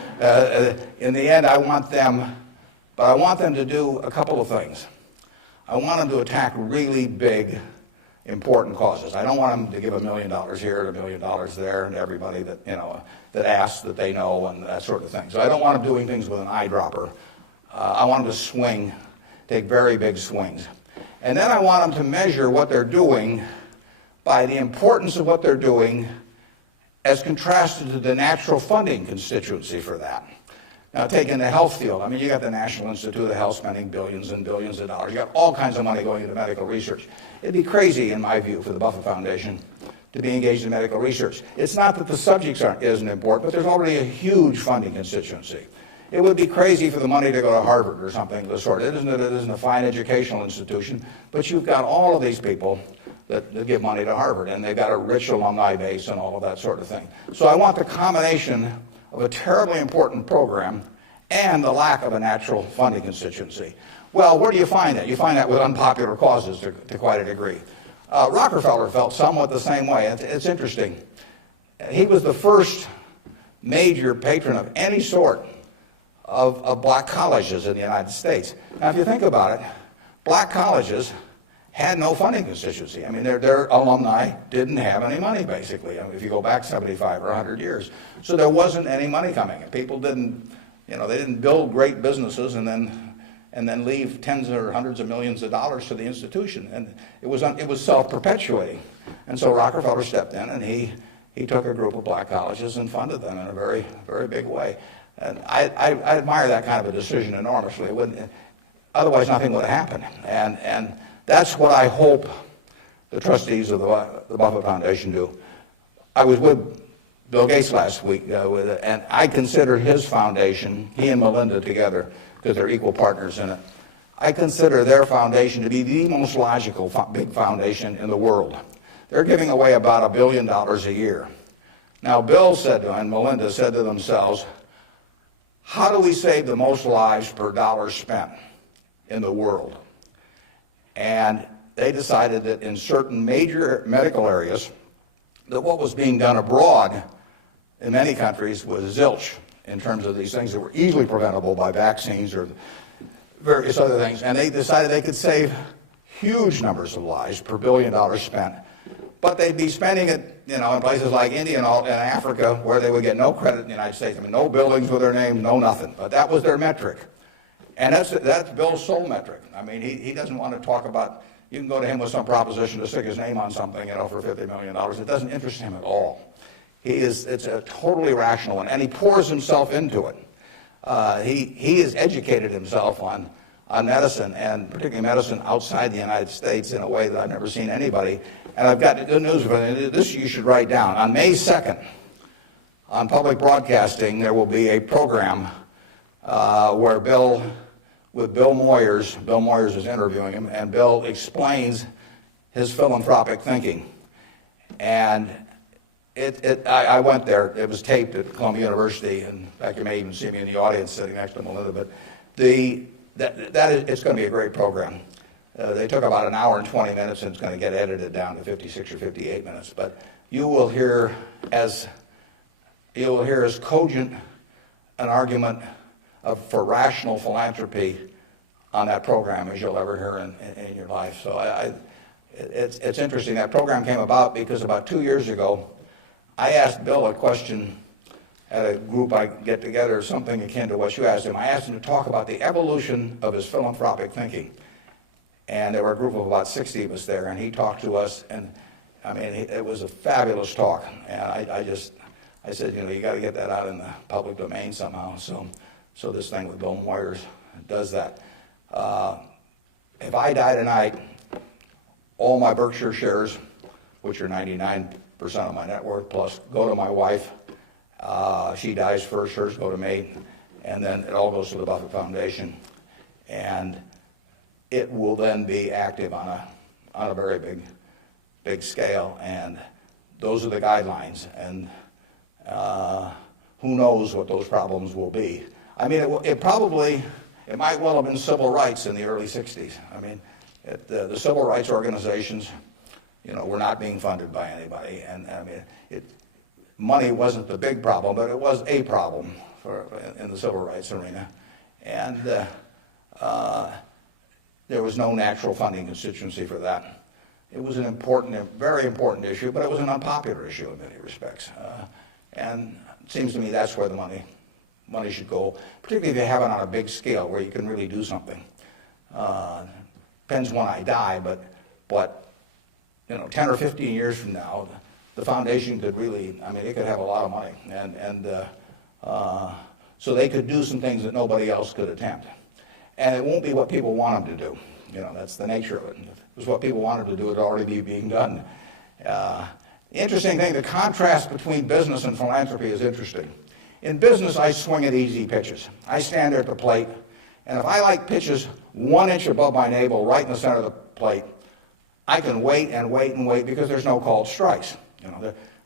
in the end, I want them to do a couple of things. I want them to attack really big, important causes. I don't want them to give $1 million here and $1 million there and everybody that, that asks that they know and that sort of thing. So I don't want them doing things with an eyedropper. I want them to take very big swings. And then I want them to measure what they're doing by the importance of what they're doing as contrasted to the natural funding constituency for that. Now, taking the health field, you got the National Institute of Health spending billions and billions of dollars. You got all kinds of money going into medical research. It'd be crazy, in my view, for the Buffett Foundation to be engaged in medical research. It's not that the subjects isn't important, but there's already a huge funding constituency. It would be crazy for the money to go to Harvard or something of the sort. It isn't a fine educational institution, but you've got all of these people that give money to Harvard, and they've got a rich alumni base and all of that sort of thing. So I want the combination of a terribly important program and the lack of a natural funding constituency. Well, where do you find that? You find that with unpopular causes to quite a degree. Rockefeller felt somewhat the same way. It's interesting. He was the first major patron of any sort of black colleges in the United States. Now, if you think about it, black colleges had no funding constituency. Their alumni didn't have any money, basically, if you go back 75 or 100 years. So there wasn't any money coming in. People didn't, they didn't build great businesses and then leave tens or hundreds of millions of dollars to the institution. And it was self-perpetuating. And so Rockefeller stepped in, and he took a group of black colleges and funded them in a very, very big way. And I admire that kind of a decision enormously. Otherwise, nothing would have happened. And that's what I hope the trustees of the Buffett Foundation do. I was with Bill Gates last week, and I consider his foundation, he and Melinda together, because they're equal partners in it, I consider their foundation to be the most logical big foundation in the world. They're giving away about $1 billion a year. Now, Bill said to, and Melinda said to themselves, how do we save the most lives per dollar spent in the world? And they decided that in certain major medical areas, that what was being done abroad in many countries was zilch in terms of these things that were easily preventable by vaccines or various other things. And they decided they could save huge numbers of lives per $1 billion spent. But they'd be spending it, in places like India and Africa, where they would get no credit in the United States. No buildings with their name, no nothing. But that was their metric. And that's Bill's sole metric. He doesn't want to talk about, you can go to him with some proposition to stick his name on something, for $50 million. It doesn't interest him at all. It's a totally rational one, and he pours himself into it. He has educated himself on medicine, and particularly medicine outside the United States, in a way that I've never seen anybody. And I've got good news for you. This you should write down. On May 2nd, on public broadcasting, there will be a program where Bill Moyers is interviewing him, and Bill explains his philanthropic thinking. And I went there. It was taped at Columbia University, and in fact, you may even see me in the audience sitting next to Melinda. But it's going to be a great program. They took about an hour and 20 minutes, and it's going to get edited down to 56 or 58 minutes. But you will hear as cogent an argument for rational philanthropy on that program as you'll ever hear in your life. So it's interesting. That program came about because about 2 years ago, I asked Bill a question at a group I get together, something akin to what you asked him. I asked him to talk about the evolution of his philanthropic thinking. And there were a group of about 60 of us there, and he talked to us, and it was a fabulous talk. And I said, you got to get that out in the public domain somehow. So this thing with Bill Moyers does that. If I die tonight, all my Berkshire shares, which are 99% of my net worth, plus go to my wife. She dies first, hers go to me, and then it all goes to the Buffett Foundation. And it will then be active on a very big scale. And those are the guidelines. And who knows what those problems will be. I mean, it might well have been civil rights in the early 60s. I mean, the civil rights organizations, were not being funded by anybody. And I mean, money wasn't the big problem, but it was a problem in the civil rights arena. And there was no natural funding constituency for that. It was a very important issue, but it was an unpopular issue in many respects. And it seems to me that's where the money should go, particularly if you have it on a big scale where you can really do something. Depends when I die, but 10 or 15 years from now, the foundation could really, it could have a lot of money. And so they could do some things that nobody else could attempt. And it won't be what people want them to do. That's the nature of it. If it was what people wanted to do, it would already be being done. The interesting thing, the contrast between business and philanthropy is interesting. In business, I swing at easy pitches. I stand there at the plate, and if I like pitches 1 inch above my navel, right in the center of the plate, I can wait and wait and wait because there's no called strikes.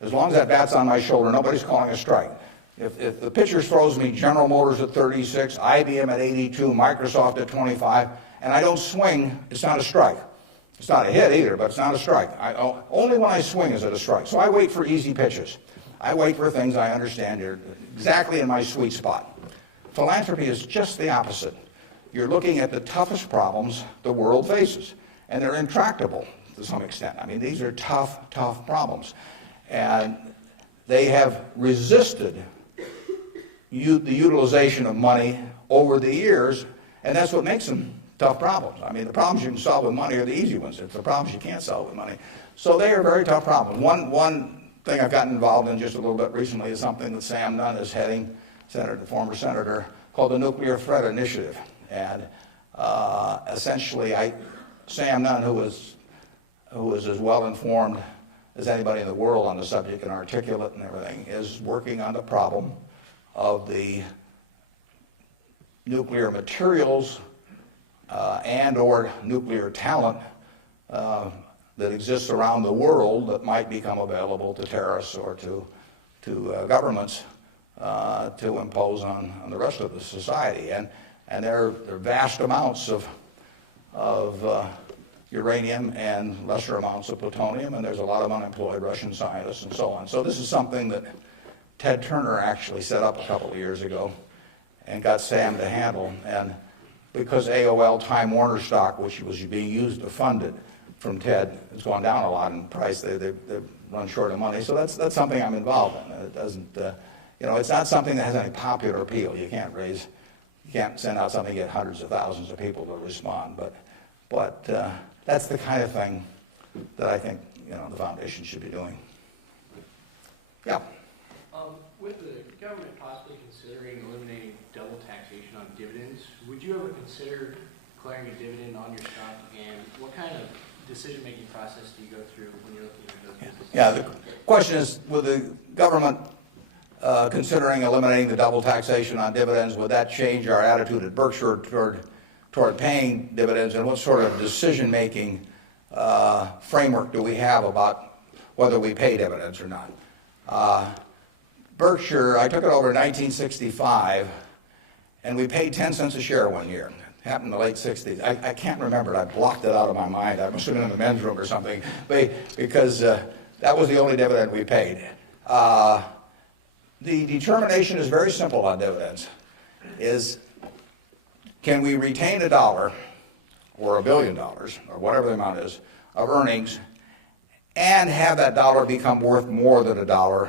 As long as that bat's on my shoulder, nobody's calling a strike. If the pitcher throws me General Motors at 36, IBM at 82, Microsoft at 25, and I don't swing, it's not a strike. It's not a hit either, but it's not a strike. Only when I swing is it a strike. So I wait for easy pitches. I wait for things I understand are exactly in my sweet spot. Philanthropy is just the opposite. You're looking at the toughest problems the world faces, and they're intractable to some extent. These are tough problems. And they have resisted the utilization of money over the years, and that's what makes them tough problems. The problems you can solve with money are the easy ones. It's the problems you can't solve with money. So they are very tough problems. One thing I've gotten involved in just a little bit recently is something that Sam Nunn is heading, the former senator, called the Nuclear Threat Initiative. And essentially, Sam Nunn, who is as well informed as anybody in the world on the subject and articulate and everything, is working on the problem of the nuclear materials and or nuclear talent that exists around the world that might become available to terrorists or to governments to impose on the rest of the society. And there are vast amounts of uranium and lesser amounts of plutonium, and there's a lot of unemployed Russian scientists and so on. So this is something that Ted Turner actually set up a couple of years ago and got Sam to handle. And because AOL Time Warner stock, which was being used to fund it from Ted, has gone down a lot in price, they've run short of money. So that's something I'm involved in. It doesn't, it's not something that has any popular appeal. You can't send out something and get hundreds of thousands of people to respond. But that's the kind of thing that I think the foundation should be doing. Yeah. With the government possibly considering eliminating double taxation on dividends, would you ever consider declaring a dividend on your stock? And what kind of decision-making process do you go through when you're looking at those businesses? Yeah, the question is, with the government considering eliminating the double taxation on dividends, would that change our attitude at Berkshire toward paying dividends, and what sort of decision-making framework do we have about whether we pay dividends or not? Berkshire, I took it over in 1965, and we paid 10 cents a share one year. It happened in the late 60s. I can't remember it. I blocked it out of my mind. I must have been in the men's room or something, because that was the only dividend we paid. The determination is very simple on dividends. Can we retain $1 or $1 billion, or whatever the amount is, of earnings, and have that dollar become worth more than $1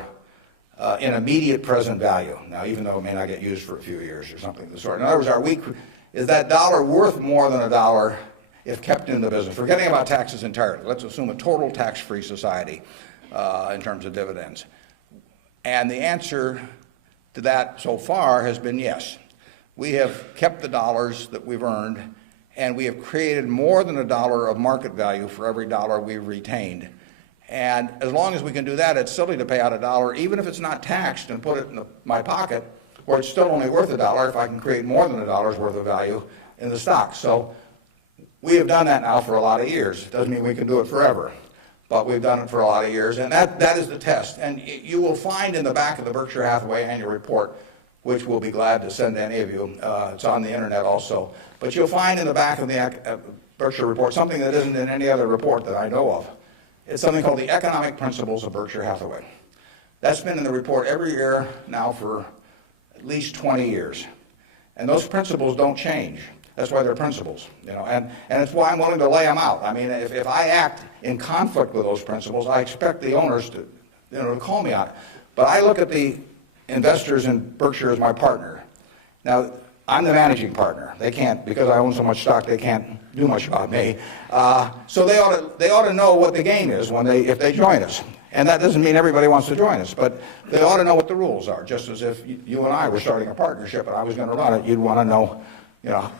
in immediate present value? Now, even though it may not get used for a few years or something of the sort. In other words, is that dollar worth more than $1 if kept in the business? Forgetting about taxes entirely. Let's assume a total tax-free society in terms of dividends. And the answer to that so far has been yes. We have kept the dollars that we've earned and we have created more than $1 of market value for every dollar we've retained. And as long as we can do that, it's silly to pay out $1, even if it's not taxed, and put it in my pocket, where it's still only worth $1 if I can create more than $1 worth of value in the stock. So we have done that now for a lot of years. It doesn't mean we can do it forever, but we've done it for a lot of years, and that is the test. And you will find in the back of the Berkshire Hathaway annual report, which we'll be glad to send to any of you. It's on the internet also. But you'll find in the back of the Berkshire report something that isn't in any other report that I know of. It's something called the Economic Principles of Berkshire Hathaway. That's been in the report every year now for at least 20 years. And those principles don't change. That's why they're principles, and it's why I'm willing to lay them out. I mean, if I act in conflict with those principles, I expect the owners to, to call me on it. But I look at the investors in Berkshire as my partner. Now, I'm the managing partner. They can't, because I own so much stock, they can't do much about me. So they ought to know what the game is if they join us. And that doesn't mean everybody wants to join us, but they ought to know what the rules are. Just as if you and I were starting a partnership and I was going to run it, you'd want to know,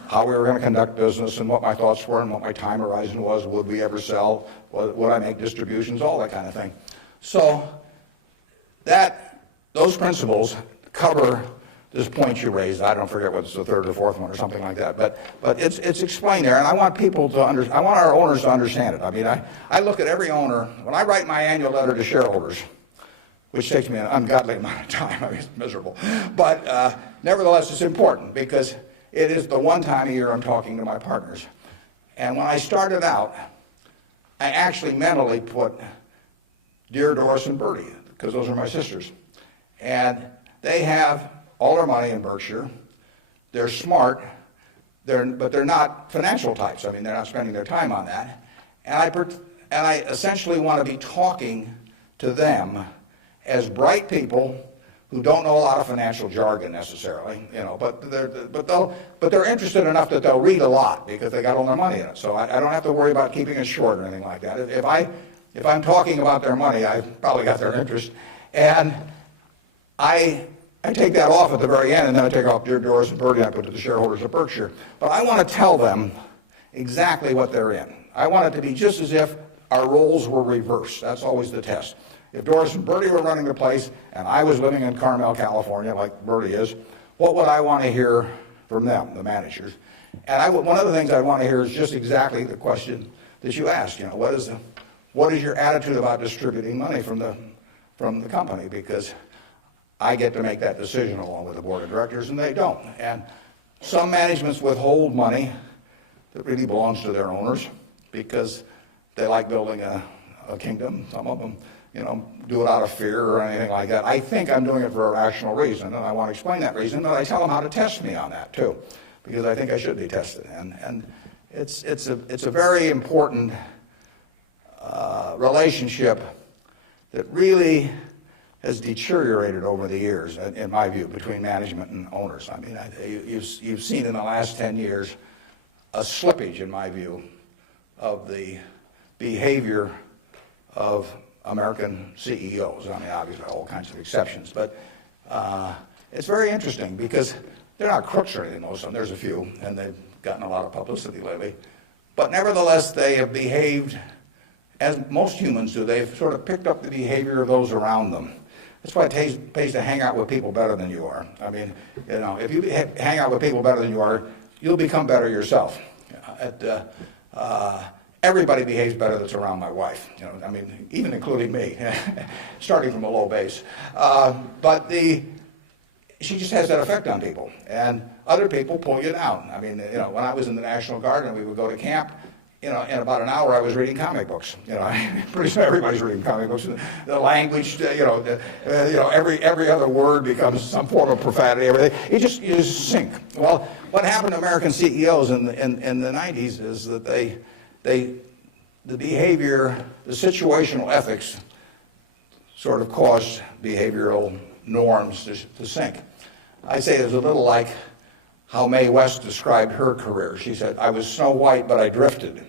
how we were going to conduct business and what my thoughts were and what my time horizon was. Would we ever sell? Would I make distributions? All that kind of thing. So those principles cover this point you raised. I don't forget what's the third or fourth one or something like that, but it's explained there, and I want people to I want our owners to understand it. I mean, I look at every owner when I write my annual letter to shareholders, which takes me an ungodly amount of time. I mean, it's miserable, but nevertheless, it's important because it is the one time a year I'm talking to my partners. And when I started out, I actually mentally put Dear Doris and Bertie, because those are my sisters, and they have all their money in Berkshire. They're smart, but they're not financial types. I mean, they're not spending their time on that. And I essentially want to be talking to them as bright people who don't know a lot of financial jargon necessarily, but they're interested enough that they'll read a lot because they got all their money in it. So I don't have to worry about keeping it short or anything like that. If I'm talking about their money, I've probably got their interest, and I take that off at the very end, and then I take off Dear Doris and Bertie, and I put to the shareholders of Berkshire. But I want to tell them exactly what they're in. I want it to be just as if our roles were reversed. That's always the test. If Doris and Bertie were running the place, and I was living in Carmel, California, like Bertie is, what would I want to hear from them, the managers? And one of the things I want to hear is just exactly the question that you asked. What is your attitude about distributing money from the company? Because I get to make that decision along with the board of directors, and they don't. And some managements withhold money that really belongs to their owners because they like building a kingdom. Some of them, do it out of fear or anything like that. I think I'm doing it for a rational reason, and I want to explain that reason, but I tell them how to test me on that too, because I think I should be tested. And it's a very important relationship that really has deteriorated over the years, in my view, between management and owners. I mean, you've seen in the last 10 years a slippage, in my view, of the behavior of American CEOs. I mean, obviously, all kinds of exceptions, but it's very interesting because they're not crooks or anything, most of them. There's a few, and they've gotten a lot of publicity lately. But nevertheless, they have behaved as most humans do. They've sort of picked up the behavior of those around them. That's why it pays to hang out with people better than you are. I mean, if you hang out with people better than you are, you'll become better yourself. Everybody behaves better that's around my wife. I mean, even including me, starting from a low base. But she just has that effect on people, and other people pull you down. I mean, when I was in the National Guard and we would go to camp, in about an hour I was reading comic books. Pretty soon everybody's reading comic books. The language, every other word becomes some form of profanity. Everything. You just sink. Well, what happened to American CEOs in the 90s is that the behavior, the situational ethics, sort of caused behavioral norms to sink. I say it's a little like how Mae West described her career. She said, "I was Snow White, but I drifted."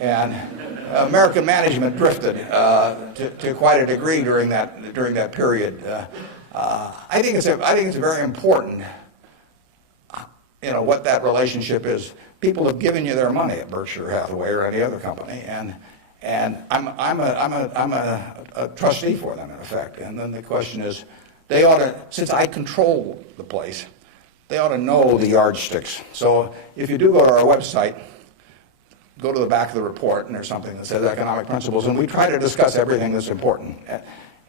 And American management drifted to quite a degree during that period. I think it's very important what that relationship is. People have given you their money at Berkshire Hathaway or any other company, and I'm a trustee for them in effect. And then the question is, they ought to, since I control the place, they ought to know the yardsticks. So if you do go to our website, go to the back of the report, and there's something that says economic principles, and we try to discuss everything that's important.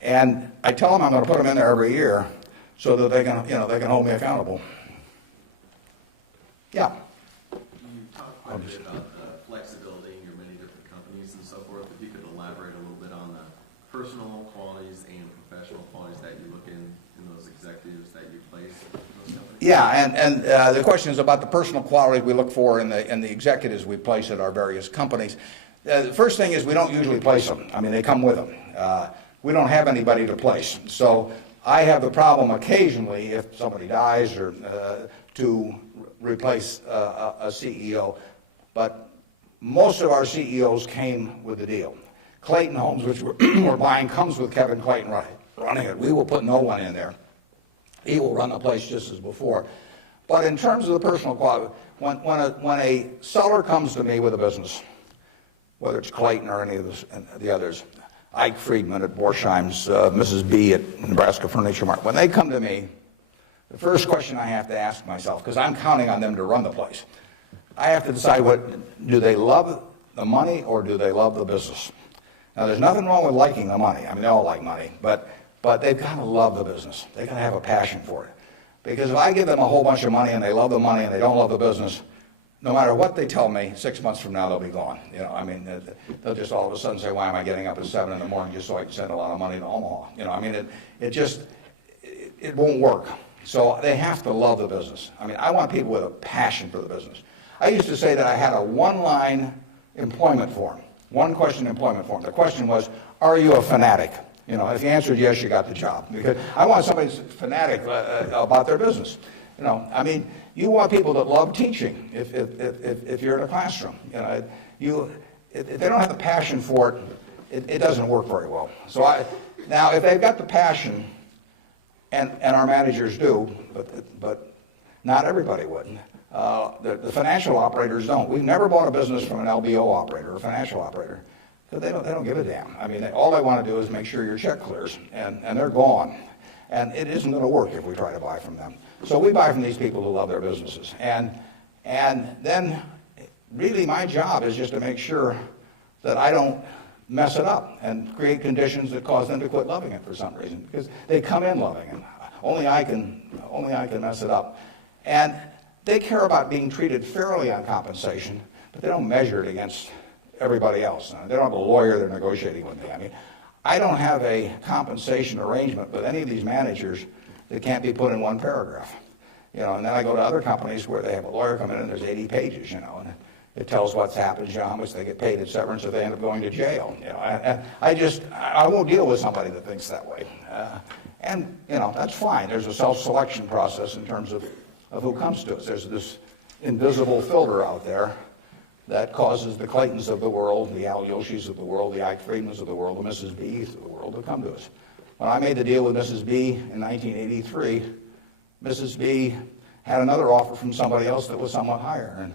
And I tell them I'm going to put them in there every year so that they can, they can hold me accountable. Yeah. You talked quite a bit about flexibility in your many different companies and so forth. If you could elaborate a little bit on the personal qualities and professional qualities that you look in those executives that you place in those companies. Yeah, and the question is about the personal qualities we look for in the executives we place at our various companies. The first thing is we don't usually place them. I mean, they come with them. We don't have anybody to place. So I have the problem occasionally, if somebody dies, or to replace a CEO. But most of our CEOs came with the deal. Clayton Homes, which we're buying, comes with Kevin Clayton running it. We will put no one in there. He will run the place just as before. But in terms of the personal quality, when a seller comes to me with a business, whether it's Clayton or any of the others, Ike Friedman at Borsheim's, Mrs. B at Nebraska Furniture Mart, when they come to me, the first question I have to ask myself, because I'm counting on them to run the place, I have to decide, do they love the money or do they love the business? Now, there's nothing wrong with liking the money. I mean, they all like money, but they've got to love the business. They've got to have a passion for it. Because if I give them a whole bunch of money and they love the money and they don't love the business, no matter what they tell me, 6 months from now they'll be gone. I mean, they'll just all of a sudden say, why am I getting up at 7 in the morning just so I can send a lot of money to Omaha? I mean, it won't work. So they have to love the business. I mean, I want people with a passion for the business. I used to say that I had a one-line employment form, one-question employment form. The question was, are you a fanatic? If you answered yes, you got the job. Because I want somebody who's fanatic about their business. I mean, you want people that love teaching if you're in a classroom. If they don't have the passion for it, it doesn't work very well. So now, if they've got the passion, and our managers do, but not everybody would. The financial operators don't. We've never bought a business from an LBO operator or a financial operator. Because they don't give a damn. I mean, all they want to do is make sure your check clears, and they're gone. And it isn't going to work if we try to buy from them. So we buy from these people who love their businesses. And then really my job is just to make sure that I don't mess it up and create conditions that cause them to quit loving it for some reason. Because they come in loving it. Only I can mess it up. And they care about being treated fairly on compensation, but they don't measure it against everybody else. They don't have a lawyer they're negotiating with me. I mean, I don't have a compensation arrangement with any of these managers that can't be put in one paragraph. And then I go to other companies where they have a lawyer come in and there's 80 pages, and it tells what's happened, how much they get paid at severance if they end up going to jail. I won't deal with somebody that thinks that way. And that's fine. There's a self-selection process in terms of who comes to us. There's this invisible filter out there that causes the Claytons of the world, the Al Yoshis of the world, the Ike Friedmans of the world, the Mrs. B's of the world to come to us. When I made the deal with Mrs. B in 1983, Mrs. B had another offer from somebody else that was somewhat higher, and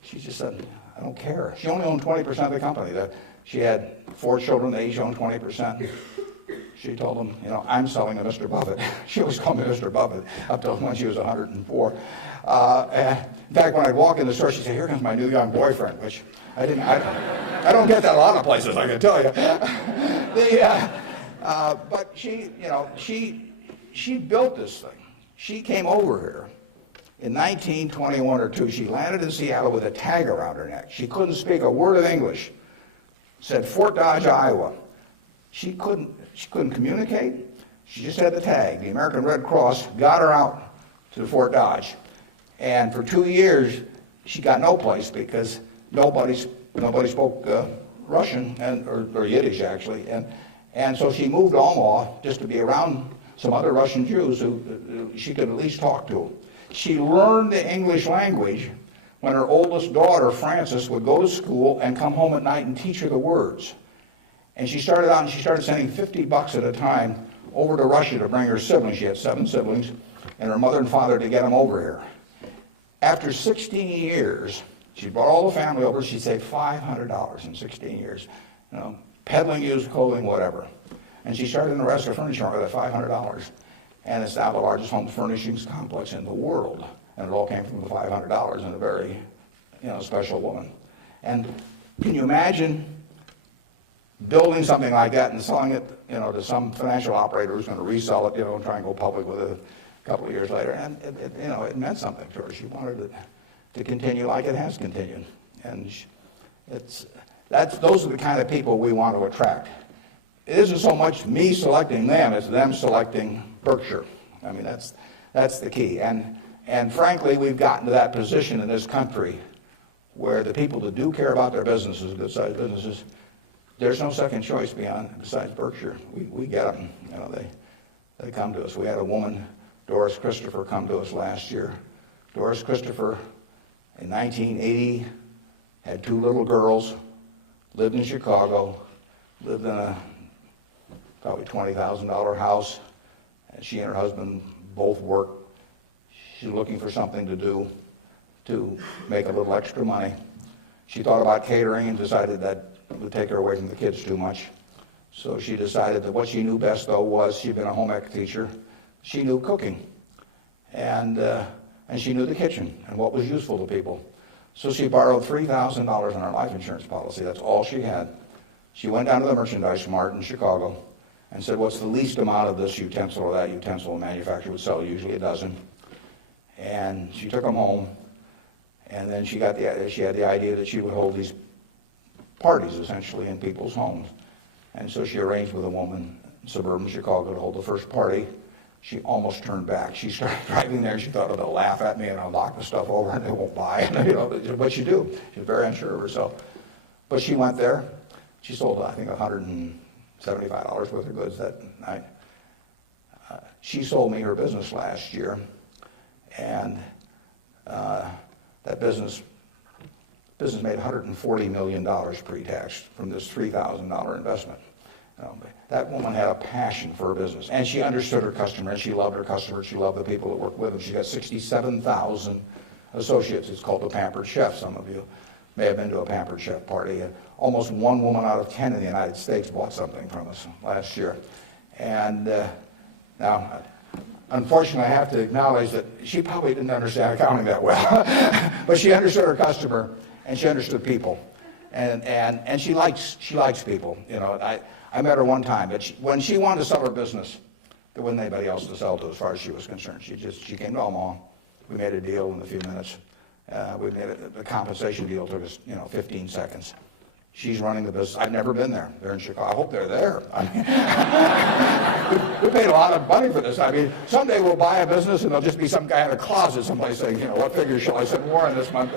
she just said, I don't care. She only owned 20% of the company. She had 4 children, they each owned 20%. She told them, I'm selling to Mr. Buffett. She always called me Mr. Buffett up till when she was 104. In fact, when I'd walk in the store, she'd say, here comes my new young boyfriend, which I don't get that a lot of places, I can tell you. But she built this thing. She came over here in 1921 or 2. She landed in Seattle with a tag around her neck. She couldn't speak a word of English. Said Fort Dodge, Iowa. She couldn't communicate. She just had the tag. The American Red Cross got her out to Fort Dodge. And for 2 years, she got no place because nobody spoke Russian or Yiddish, actually. And so she moved to Omaha just to be around some other Russian Jews who she could at least talk to. She learned the English language when her oldest daughter, Frances, would go to school and come home at night and teach her the words. And she started out and she started sending $50 at a time over to Russia to bring her siblings. She had 7 siblings, and her mother and father to get them over here. After 16 years, she brought all the family over. She saved $500 in 16 years, peddling used clothing, whatever. And she started in the restaurant furniture market with that $500. And it's now the largest home furnishings complex in the world. And it all came from the $500 and a very, special woman. And can you imagine building something like that and selling it, to some financial operator who's going to resell it, and try and go public with it a couple of years later? And it meant something to her. She wanted it to continue like it has continued. And those are the kind of people we want to attract. It isn't so much me selecting them, it's them selecting Berkshire. I mean, that's the key. And frankly, we've gotten to that position in this country where the people that do care about their businesses, good-sized businesses, there's no second choice besides Berkshire. We get them. They come to us. We had a woman, Doris Christopher, come to us last year. Doris Christopher, in 1980, had 2 little girls, lived in Chicago, lived in a probably $20,000 house. And she and her husband both worked. She's looking for something to do to make a little extra money. She thought about catering and decided that it would take her away from the kids too much. So she decided that what she knew best, though, was she'd been a home ec teacher. She knew cooking. And she knew the kitchen and what was useful to people. So she borrowed $3,000 on her life insurance policy. That's all she had. She went down to the merchandise mart in Chicago and said, what's the least amount of this utensil or that utensil a manufacturer would sell? Usually a dozen. And she took them home. And then she had the idea that she would hold these parties, essentially, in people's homes. And so she arranged with a woman in suburban Chicago to hold the first party. She almost turned back. She started driving there. She thought, oh, they'll laugh at me and I'll knock the stuff over and they won't buy it. But you do. She's very unsure of herself. But she went there. She sold, I think, $175 worth of goods that night. She sold me her business last year. And that business made $140 million pre-tax from this $3,000 investment. That woman had a passion for her business, and she understood her customer, and she loved her customers. She loved the people that worked with them. She got 67,000 associates. It's called the Pampered Chef. Some of you may have been to a Pampered Chef party. Almost 1 woman out of 10 in the United States bought something from us last year. And now, unfortunately, I have to acknowledge that she probably didn't understand accounting that well, but she understood her customer and she understood people, and she likes people. I met her one time, but when she wanted to sell her business, there wasn't anybody else to sell to as far as she was concerned. She came to Omaha. We made a deal in a few minutes. The compensation deal took us 15 seconds. She's running the business. I've never been there. They're in Chicago. I hope they're there. I mean, we paid a lot of money for this. I mean, someday we'll buy a business and there'll just be some guy in a closet someplace saying, what figure shall I send Warren this month?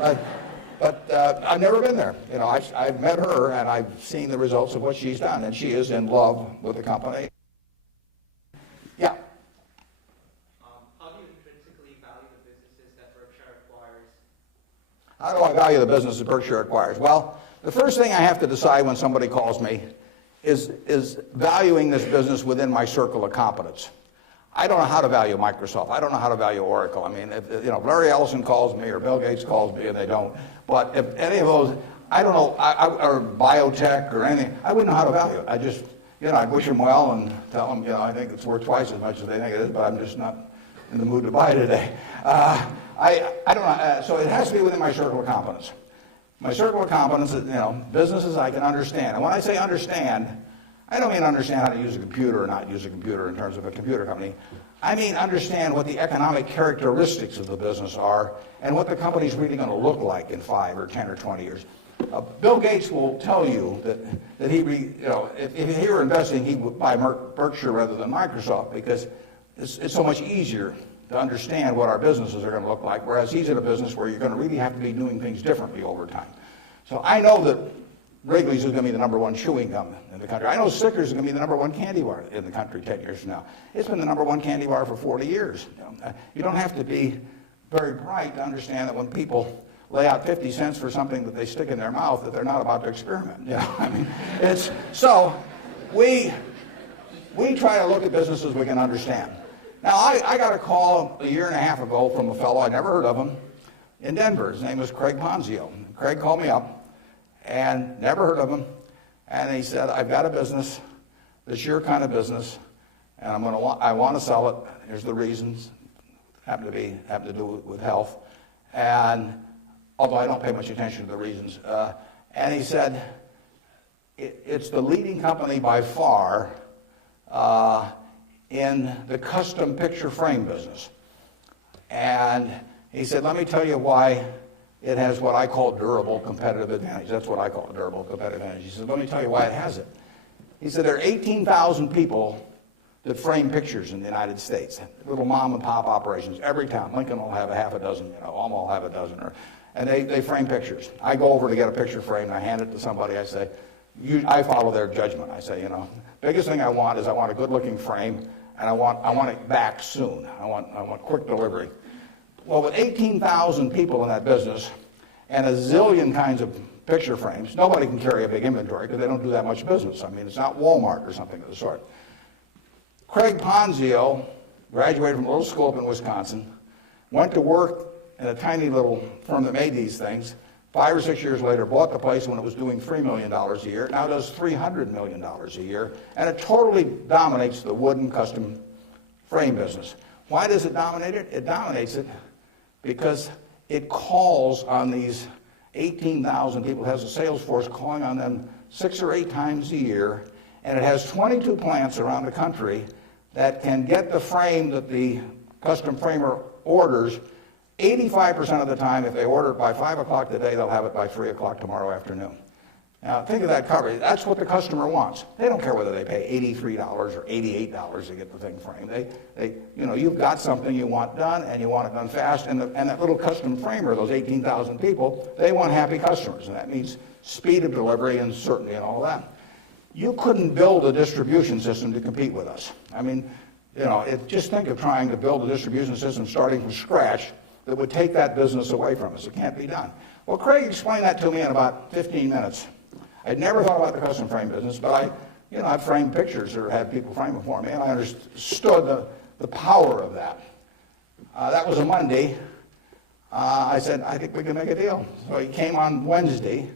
But I've never been there. I've met her and I've seen the results of what she's done, and she is in love with the company. Yeah. How do you intrinsically value the businesses that Berkshire acquires? How do I value the business that Berkshire acquires? Well, the first thing I have to decide when somebody calls me is valuing this business within my circle of competence. I don't know how to value Microsoft. I don't know how to value Oracle. I mean, if Larry Ellison calls me or Bill Gates calls me, and they don't. But if any of those, I don't know, or biotech or anything, I wouldn't know how to value it. I just, I'd wish them well and tell them, I think it's worth twice as much as they think it is, but I'm just not in the mood to buy today. I don't know. So it has to be within my circle of competence. My circle of competence is, businesses I can understand. And when I say understand, I don't mean understand how to use a computer or not use a computer in terms of a computer company. I mean understand what the economic characteristics of the business are and what the company's really going to look like in 5 or 10 or 20 years. Bill Gates will tell you that if he were investing, he would buy Berkshire rather than Microsoft because it's so much easier to understand what our businesses are going to look like, whereas he's in a business where you're going to really have to be doing things differently over time. So I know that Wrigley's is going to be the #1 chewing gum in the country. I know Snickers is going to be the #1 candy bar in the country 10 years from now. It's been the #1 candy bar for 40 years. You don't have to be very bright to understand that when people lay out 50 cents for something that they stick in their mouth, that they're not about to experiment. I mean, we try to look at businesses we can understand. Now, I got a call a year and a half ago from a fellow, I never heard of him, in Denver. His name was Craig Ponzio. Craig called me up, and never heard of him. And he said, I've got a business, that's your kind of business, and I want to sell it. Here's the reasons. Happen to do with health. And although I don't pay much attention to the reasons. And he said, it's the leading company by far in the custom picture frame business. And he said, let me tell you why it has what I call durable competitive advantage. That's what I call a durable competitive advantage. He said, let me tell you why it has it. He said, there are 18,000 people that frame pictures in the United States, little mom and pop operations. Every town, Lincoln will have a half a dozen, Alma will have a dozen, and they frame pictures. I go over to get a picture frame, I hand it to somebody, I say, I follow their judgment. I say, biggest thing I want is I want a good-looking frame, and I want it back soon. I want quick delivery. Well, with 18,000 people in that business and a zillion kinds of picture frames, nobody can carry a big inventory because they don't do that much business. I mean, it's not Walmart or something of the sort. Craig Ponzio graduated from a little school up in Wisconsin, went to work in a tiny little firm that made these things. 5 or 6 years later, bought the place when it was doing $3 million a year. Now does $300 million a year, and it totally dominates the wooden custom frame business. Why does it dominate it? It dominates it because it calls on these 18,000 people. It has a sales force calling on them 6 or 8 times a year, and it has 22 plants around the country that can get the frame that the custom framer orders 85% of the time. If they order it by 5 o'clock today, they'll have it by 3 o'clock tomorrow afternoon. Now, think of that coverage. That's what the customer wants. They don't care whether they pay $83 or $88 to get the thing framed. You've got something you want done, and you want it done fast. And that little custom framer, those 18,000 people, they want happy customers, and that means speed of delivery and certainty and all that. You couldn't build a distribution system to compete with us. I mean, just think of trying to build a distribution system starting from scratch that would take that business away from us. It can't be done. Well, Craig explained that to me in about 15 minutes. I'd never thought about the custom frame business, but I'd framed pictures or had people frame them for me, and I understood the power of that. That was a Monday. I said, I think we can make a deal. So he came on Wednesday.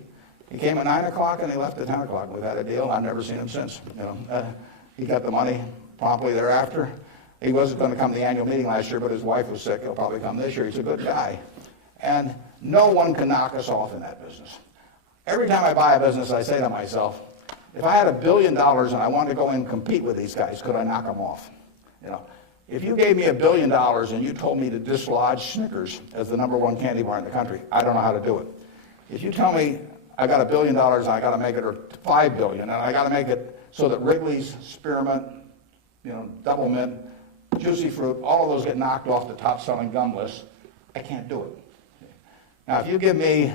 He came at 9 o'clock and he left at 10 o'clock. We've had a deal. I've never seen him since. He got the money promptly thereafter. He wasn't going to come to the annual meeting last year, but his wife was sick. He'll probably come this year. He's a good guy. And no one can knock us off in that business. Every time I buy a business, I say to myself, if I had $1 billion and I wanted to go in and compete with these guys, could I knock them off? If you gave me $1 billion and you told me to dislodge Snickers as the #1 candy bar in the country, I don't know how to do it. If you tell me I got $1 billion and I got to make it, or $5 billion, and I got to make it so that Wrigley's, Spearmint, Double Mint, Juicy Fruit, all of those get knocked off the top-selling gum list, I can't do it. Now, if you give me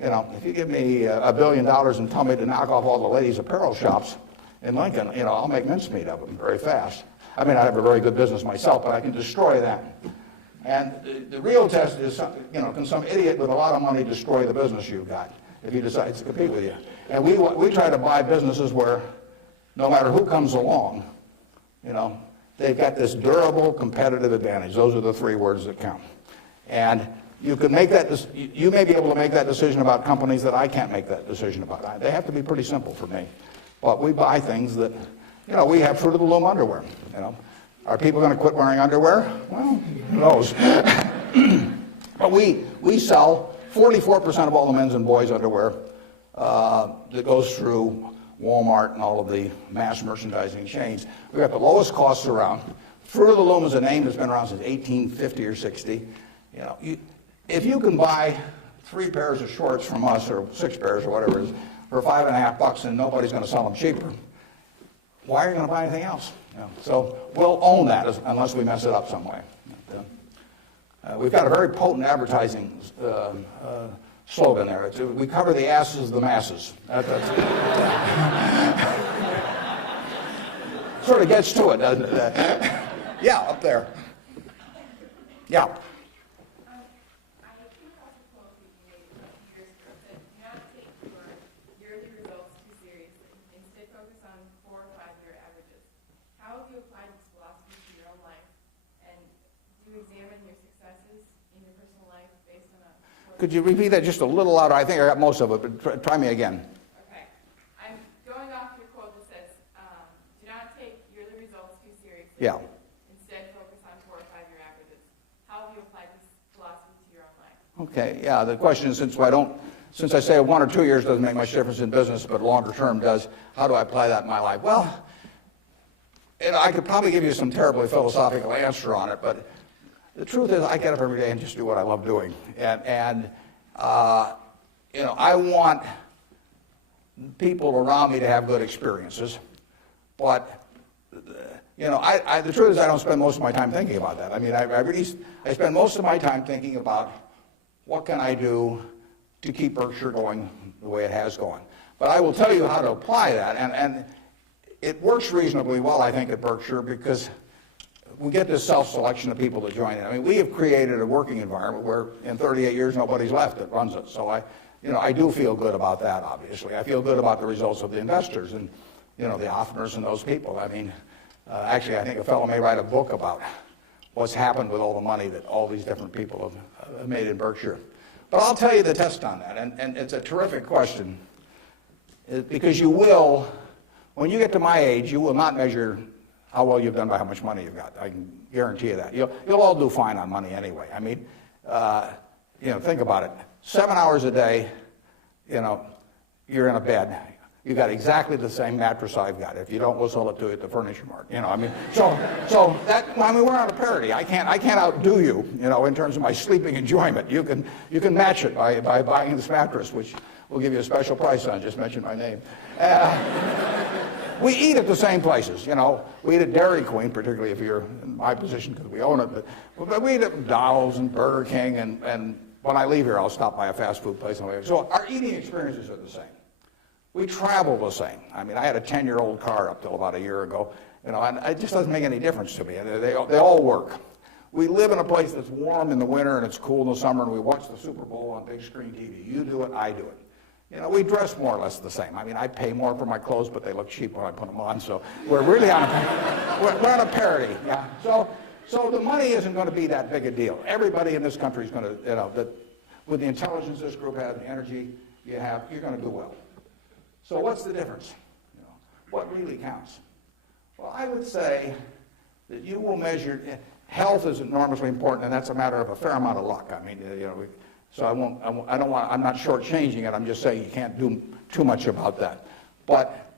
$1 billion and tell me to knock off all the ladies' apparel shops in Lincoln, I'll make mincemeat of them very fast. I mean, I have a very good business myself, but I can destroy that. And the real test is, can some idiot with a lot of money destroy the business you've got if he decides to compete with you? And we try to buy businesses where no matter who comes along, they've got this durable competitive advantage. Those are the 3 words that count. And you can make that. You may be able to make that decision about companies that I can't make that decision about. They have to be pretty simple for me. But we buy things that, we have Fruit of the Loom underwear. Are people going to quit wearing underwear? Well, who knows? But we sell 44% of all the men's and boys' underwear that goes through Walmart and all of the mass merchandising chains. We've got the lowest costs around. Fruit of the Loom is a name that's been around since 1850 or 60. If you can buy 3 pairs of shorts from us, or 6 pairs or whatever it is, for $5.50 and nobody's going to sell them cheaper, why are you going to buy anything else? So we'll own that unless we mess it up some way. We've got a very potent advertising slogan there. We cover the asses of the masses. Sort of gets to it, doesn't it? Yeah, up there. Yeah. Examine your successes in your personal life based could you repeat that just a little louder? I think I got most of it, but try me again. Okay. I'm going off your quote that says, do not take yearly results too seriously. Yeah. Instead, focus on 4 or 5 year averages. How have you applied this philosophy to your own life? Okay, yeah, the question is, since I say 1 or 2 years doesn't make much difference in business, but longer term does, how do I apply that in my life? Well, I could probably give you some terribly philosophical answer on it, but the truth is I get up every day and just do what I love doing. And I want people around me to have good experiences, but the truth is I don't spend most of my time thinking about that. I mean, I spend most of my time thinking about what can I do to keep Berkshire going the way it has gone. But I will tell you how to apply that, and it works reasonably well, I think, at Berkshire, because we get this self-selection of people to join in. I mean, we have created a working environment where in 38 years nobody's left that runs it. So I do feel good about that, obviously. I feel good about the results of the investors and, the Hoffners and those people. I mean, actually, I think a fellow may write a book about what's happened with all the money that all these different people have made in Berkshire. But I'll tell you the test on that, and it's a terrific question, because you will, when you get to my age, you will not measure how well you've done by how much money you've got. I can guarantee you that. You'll all do fine on money anyway. I mean, think about it. 7 hours a day, you're in a bed. You got exactly the same mattress I've got. If you don't, we'll sell it to you at the furniture mart. So we're on a parity. I can't outdo you, in terms of my sleeping enjoyment. You can match it by buying this mattress, which we'll give you a special price on. Just mention my name. We eat at the same places, We eat at Dairy Queen, particularly if you're in my position because we own it. But we eat at McDonald's and Burger King, and when I leave here, I'll stop by a fast food place. So our eating experiences are the same. We travel the same. I mean, I had a 10-year-old car up till about a year ago, and it just doesn't make any difference to me. They all work. We live in a place that's warm in the winter and it's cool in the summer, and we watch the Super Bowl on big screen TV. You do it, I do it. We dress more or less the same. I mean, I pay more for my clothes, but they look cheap when I put them on. So we're really on a parity. Yeah. So the money isn't going to be that big a deal. Everybody in this country is going to, with the intelligence this group has, the energy you have, you're going to do well. So what's the difference? What really counts? Well, I would say that you will measure. Health is enormously important, and that's a matter of a fair amount of luck. I mean, so I'm not shortchanging it. I'm just saying you can't do too much about that. But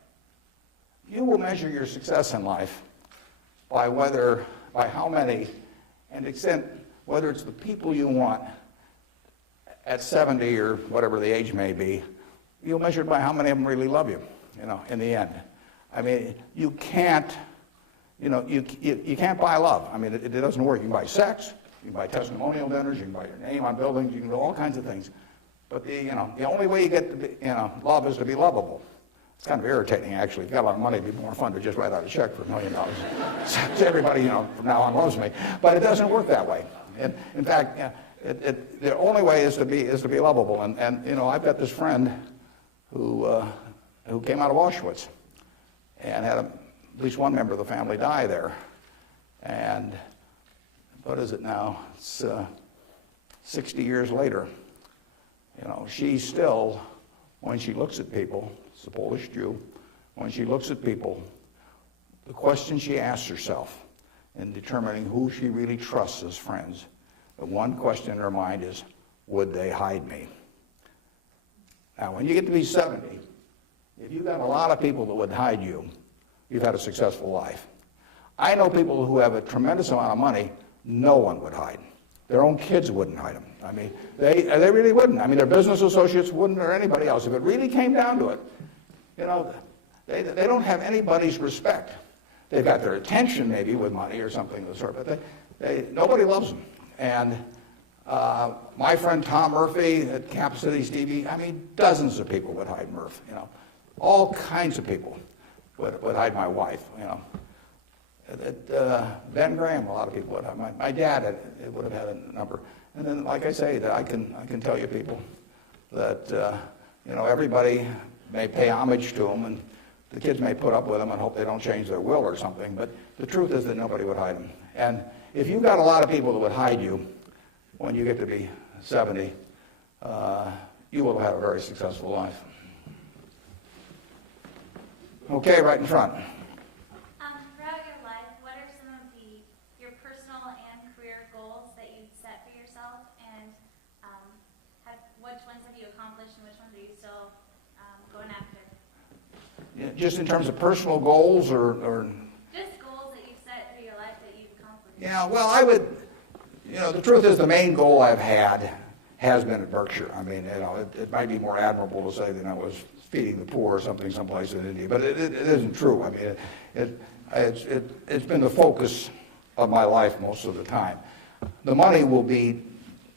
you will measure your success in life by how many, and extent, whether it's the people you want at 70 or whatever the age may be, you'll measure it by how many of them really love you, in the end. I mean, you can't buy love. I mean, it doesn't work. You can buy sex. You can buy testimonial dinners, you can buy your name on buildings, you can do all kinds of things. But the only way you get to be, love is to be lovable. It's kind of irritating, actually. If you got a lot of money, it'd be more fun to just write out a check for $1 million. So everybody, from now on loves me. But it doesn't work that way. And in fact, the only way is to be lovable. And I've got this friend who came out of Auschwitz and had at least one member of the family die there. And what is it now? It's 60 years later. She still, when she looks at people, it's a Polish Jew, when she looks at people, the question she asks herself in determining who she really trusts as friends, the one question in her mind is, would they hide me? Now, when you get to be 70, if you've got a lot of people that would hide you, you've had a successful life. I know people who have a tremendous amount of money, no one would hide. Their own kids wouldn't hide them. I mean, they really wouldn't. I mean, their business associates wouldn't, or anybody else. If it really came down to it, they don't have anybody's respect. They've got their attention maybe with money or something of the sort, but nobody loves them. And my friend Tom Murphy at Cap Cities TV, I mean, dozens of people would hide Murph. All kinds of people would hide my wife. Ben Graham, a lot of people would have. My dad would have had a number. And then, like I say, that I can tell you people that everybody may pay homage to them, and the kids may put up with them and hope they don't change their will or something. But the truth is that nobody would hide them. And if you've got a lot of people that would hide you when you get to be 70, you will have had a very successful life. Okay, right in front. Throughout your life, what are some of your personal and career goals that you've set for yourself, and which ones have you accomplished, and which ones are you still going after? Yeah, just in terms of personal goals, or Just goals that you've set for your life that you've accomplished. yeah, well, I would, the truth is the main goal I've had has been at Berkshire. I mean, it might be more admirable to say that I was feeding the poor or something someplace in India, but it isn't true. I mean, it's been the focus of my life most of the time. The money will be,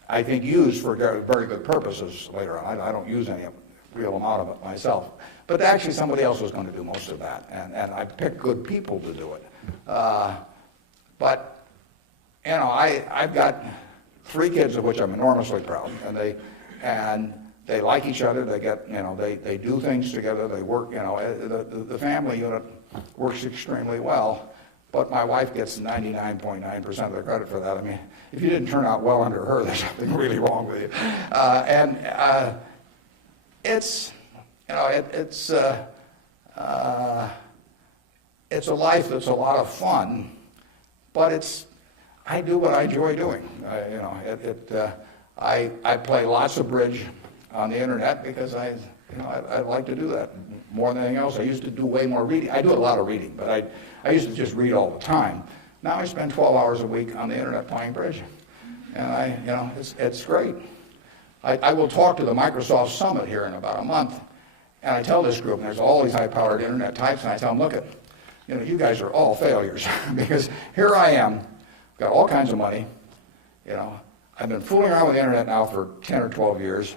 I think, used for very good purposes later on. I don't use any real amount of it myself, but actually somebody else was going to do most of that, and I picked good people to do it. But I've got 3 kids of which I'm enormously proud, and they like each other. They get, they do things together. They work, the family unit works extremely well. But my wife gets 99.9% of the credit for that. I mean, if you didn't turn out well under her, there's something really wrong with you. It's a life that's a lot of fun, but I do what I enjoy doing. I play lots of bridge on the internet because I like to do that more than anything else. I used to do way more reading. I do a lot of reading, but I used to just read all the time. Now I spend 12 hours a week on the internet playing bridge, and it's great. I will talk to the Microsoft Summit here in about a month, and I tell this group, and there's all these high-powered internet types, and I tell them, look, you guys are all failures because here I am, got all kinds of money, I've been fooling around with the internet now for 10 or 12 years.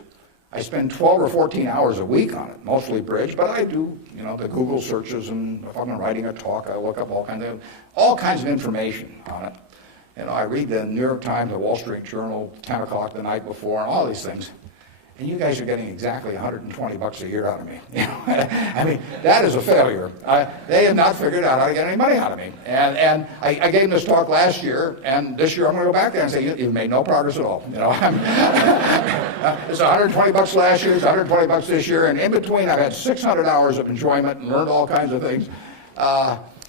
I spend 12 or 14 hours a week on it, mostly bridge, but I do, the Google searches, and if I'm writing a talk, I look up all kinds of information on it. I read the New York Times, the Wall Street Journal, 10 o'clock the night before, and all these things. And you guys are getting exactly $120 a year out of me. I mean, that is a failure. They have not figured out how to get any money out of me. And I gave them this talk last year, and this year I'm going to go back there and say, you've made no progress at all. It's $120 last year, it's $120 this year, and in between I've had 600 hours of enjoyment and learned all kinds of things.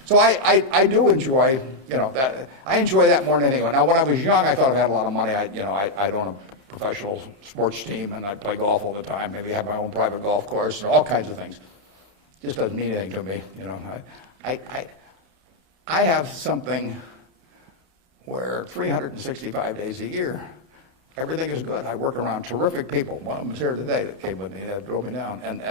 So I do enjoy, that. I enjoy that more than anyone. Now, when I was young, I thought I had a lot of money. I'd own a professional sports team, and I'd play golf all the time, maybe have my own private golf course, and all kinds of things. Just doesn't mean anything to me, I have something where 365 days a year, everything is good. I work around terrific people. One of them is here today that came with me, that drove me down. And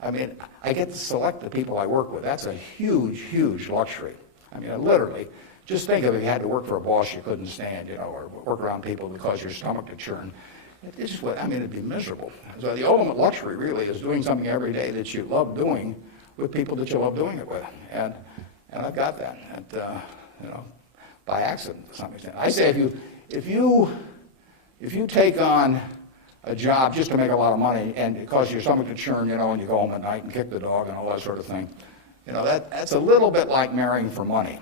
I mean, I get to select the people I work with. That's a huge, huge luxury. I mean, literally, just think of if you had to work for a boss you couldn't stand, or work around people that cause your stomach to churn. It'd be miserable. So the ultimate luxury really is doing something every day that you love doing with people that you love doing it with. And I've got that, by accident to some extent. I say if you take on a job just to make a lot of money and it causes your stomach to churn, and you go home at night and kick the dog and all that sort of thing, that's a little bit like marrying for money.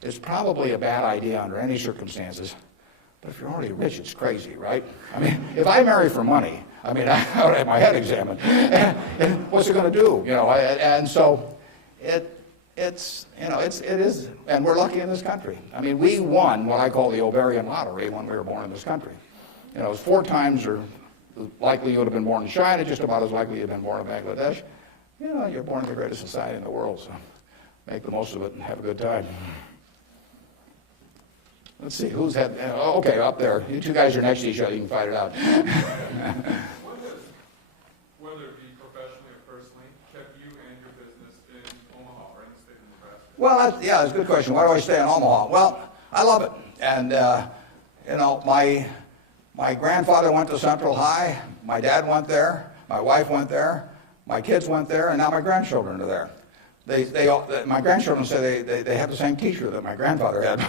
It's probably a bad idea under any circumstances, but if you're already rich, it's crazy, right? I mean, if I marry for money, I would have my head examined. And what's it going to do? And so it is, and we're lucky in this country. I mean, we won what I call the ovarian lottery when we were born in this country. It was 4 times or likely you would have been born in China, just about as likely you've been born in Bangladesh. You're born in the greatest society in the world, so make the most of it and have a good time. Let's see, who's had, okay, up there. You 2 guys are next to each other, you can fight it out. What has, whether it be professionally or personally, kept you and your business in Omaha or in the state of Nebraska? Well, that's a good question. Why do I stay in Omaha? Well, I love it. And, my grandfather went to Central High, my dad went there, my wife went there, my kids went there, and now my grandchildren are there. My grandchildren say they have the same teacher that my grandfather had.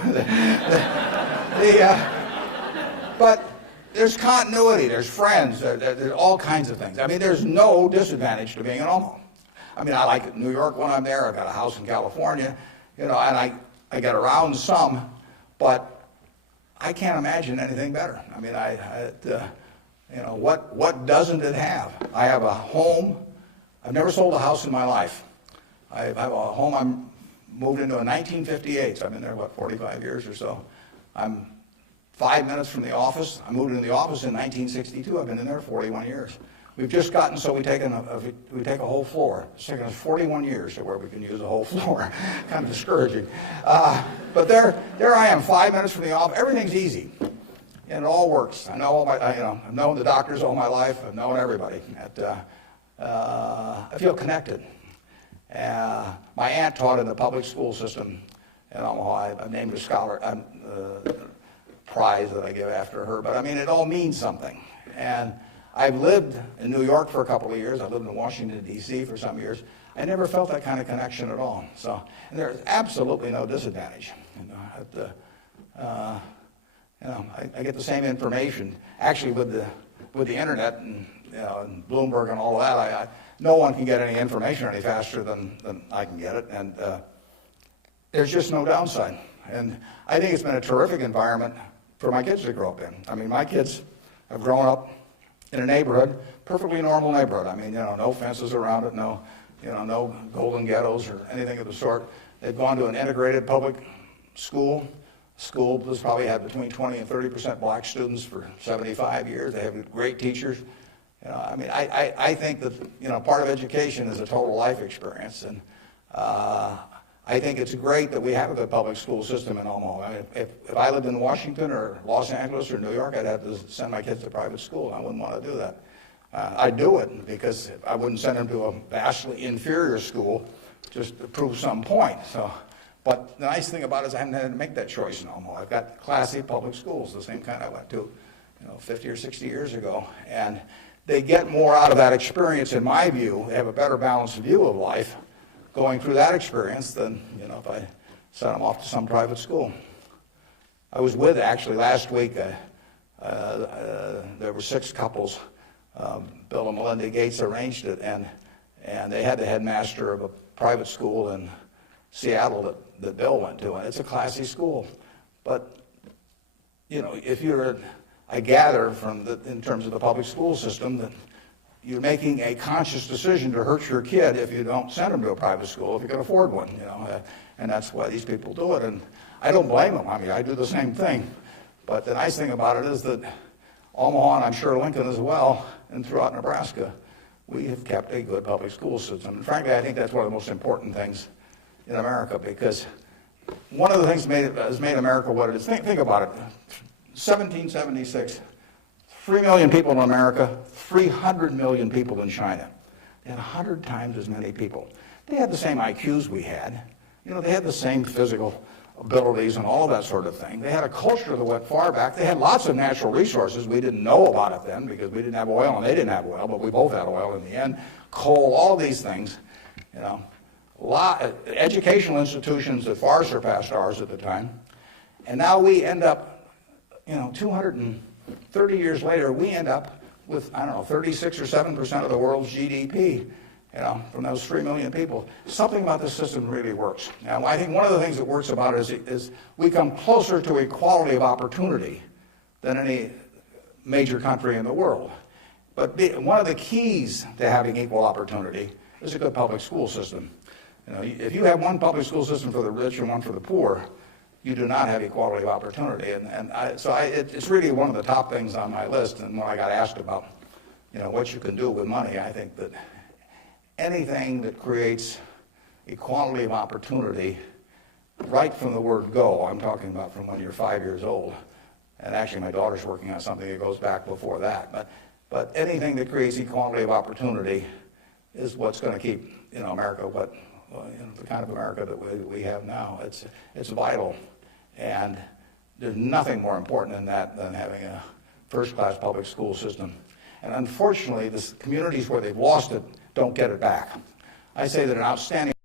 But there's continuity, there's friends, there's all kinds of things. I mean, there's no disadvantage to being in Omaha. I mean, I like New York when I'm there. I've got a house in California, and I get around some, but I can't imagine anything better. I mean, You know, what doesn't it have? I have a home. I've never sold a house in my life. I have a home I moved into in 1958, so I've been there, 45 years or so. I'm 5 minutes from the office. I moved into the office in 1962. I've been in there 41 years. We've just gotten so we take a whole floor. It's taken us 41 years to where we can use a whole floor. Kind of discouraging. But there I am, 5 minutes from the office. Everything's easy, and it all works. I know I've known the doctors all my life. I've known everybody. I feel connected. My aunt taught in the public school system in Omaha. I named a scholar prize that I give after her. But I mean, it all means something. And I've lived in New York for a couple of years. I lived in Washington, D.C. for some years. I never felt that kind of connection at all. So and there's absolutely no disadvantage. I get the same information. Actually, with the internet and, and Bloomberg and all of that, no one can get any information any faster than I can get it. And there's just no downside. And I think it's been a terrific environment for my kids to grow up in. I mean, my kids have grown up in a neighborhood, perfectly normal neighborhood. I mean, no fences around it, no golden ghettos or anything of the sort. They've gone to an integrated public school. School has probably had between 20 and 30% black students for 75 years. They have great teachers. I think that part of education is a total life experience, and I think it's great that we have a good public school system in Omaha. If I lived in Washington or Los Angeles or New York, I'd have to send my kids to private school. I wouldn't want to do that. I'd do it because I wouldn't send them to a vastly inferior school just to prove some point. But the nice thing about it is I haven't had to make that choice in Omaha. I've got classy public schools, the same kind I went to 50 or 60 years ago. And they get more out of that experience, in my view. They have a better balanced view of life going through that experience than if I sent them off to some private school. I was with, actually, last week, there were 6 couples. Bill and Melinda Gates arranged it, and they had the headmaster of a private school in Seattle that Bill went to, and it's a classy school. But, if I gather in terms of the public school system, that you're making a conscious decision to hurt your kid if you don't send them to a private school if you can afford one, and that's why these people do it. And I don't blame them. I mean, I do the same thing. But the nice thing about it is that Omaha, and I'm sure Lincoln as well, and throughout Nebraska, we have kept a good public school system. And frankly, I think that's one of the most important things in America, because one of the things has made America what it is. Think about it. 1776. 3 million people in America, 300 million people in China. They had 100 times as many people. They had the same IQs we had. They had the same physical abilities and all that sort of thing. They had a culture that went far back. They had lots of natural resources. We didn't know about it then because we didn't have oil and they didn't have oil, but we both had oil in the end. Coal, all these things. Educational institutions that far surpassed ours at the time. And now we end up, 230 years later, we end up with, 36 or 7% of the world's GDP, from those 3 million people. Something about this system really works. Now, I think one of the things that works about it is we come closer to equality of opportunity than any major country in the world. But one of the keys to having equal opportunity is a good public school system. If you have one public school system for the rich and one for the poor, you do not have equality of opportunity. It's really one of the top things on my list. And when I got asked about, what you can do with money, I think that anything that creates equality of opportunity, right from the word go, I'm talking about from when you're 5 years old, and actually my daughter's working on something that goes back before that, but anything that creates equality of opportunity is what's going to keep, America the kind of America that we have now. It's vital, and there's nothing more important than that than having a first-class public school system. And unfortunately, the communities where they've lost it don't get it back. I say that an outstanding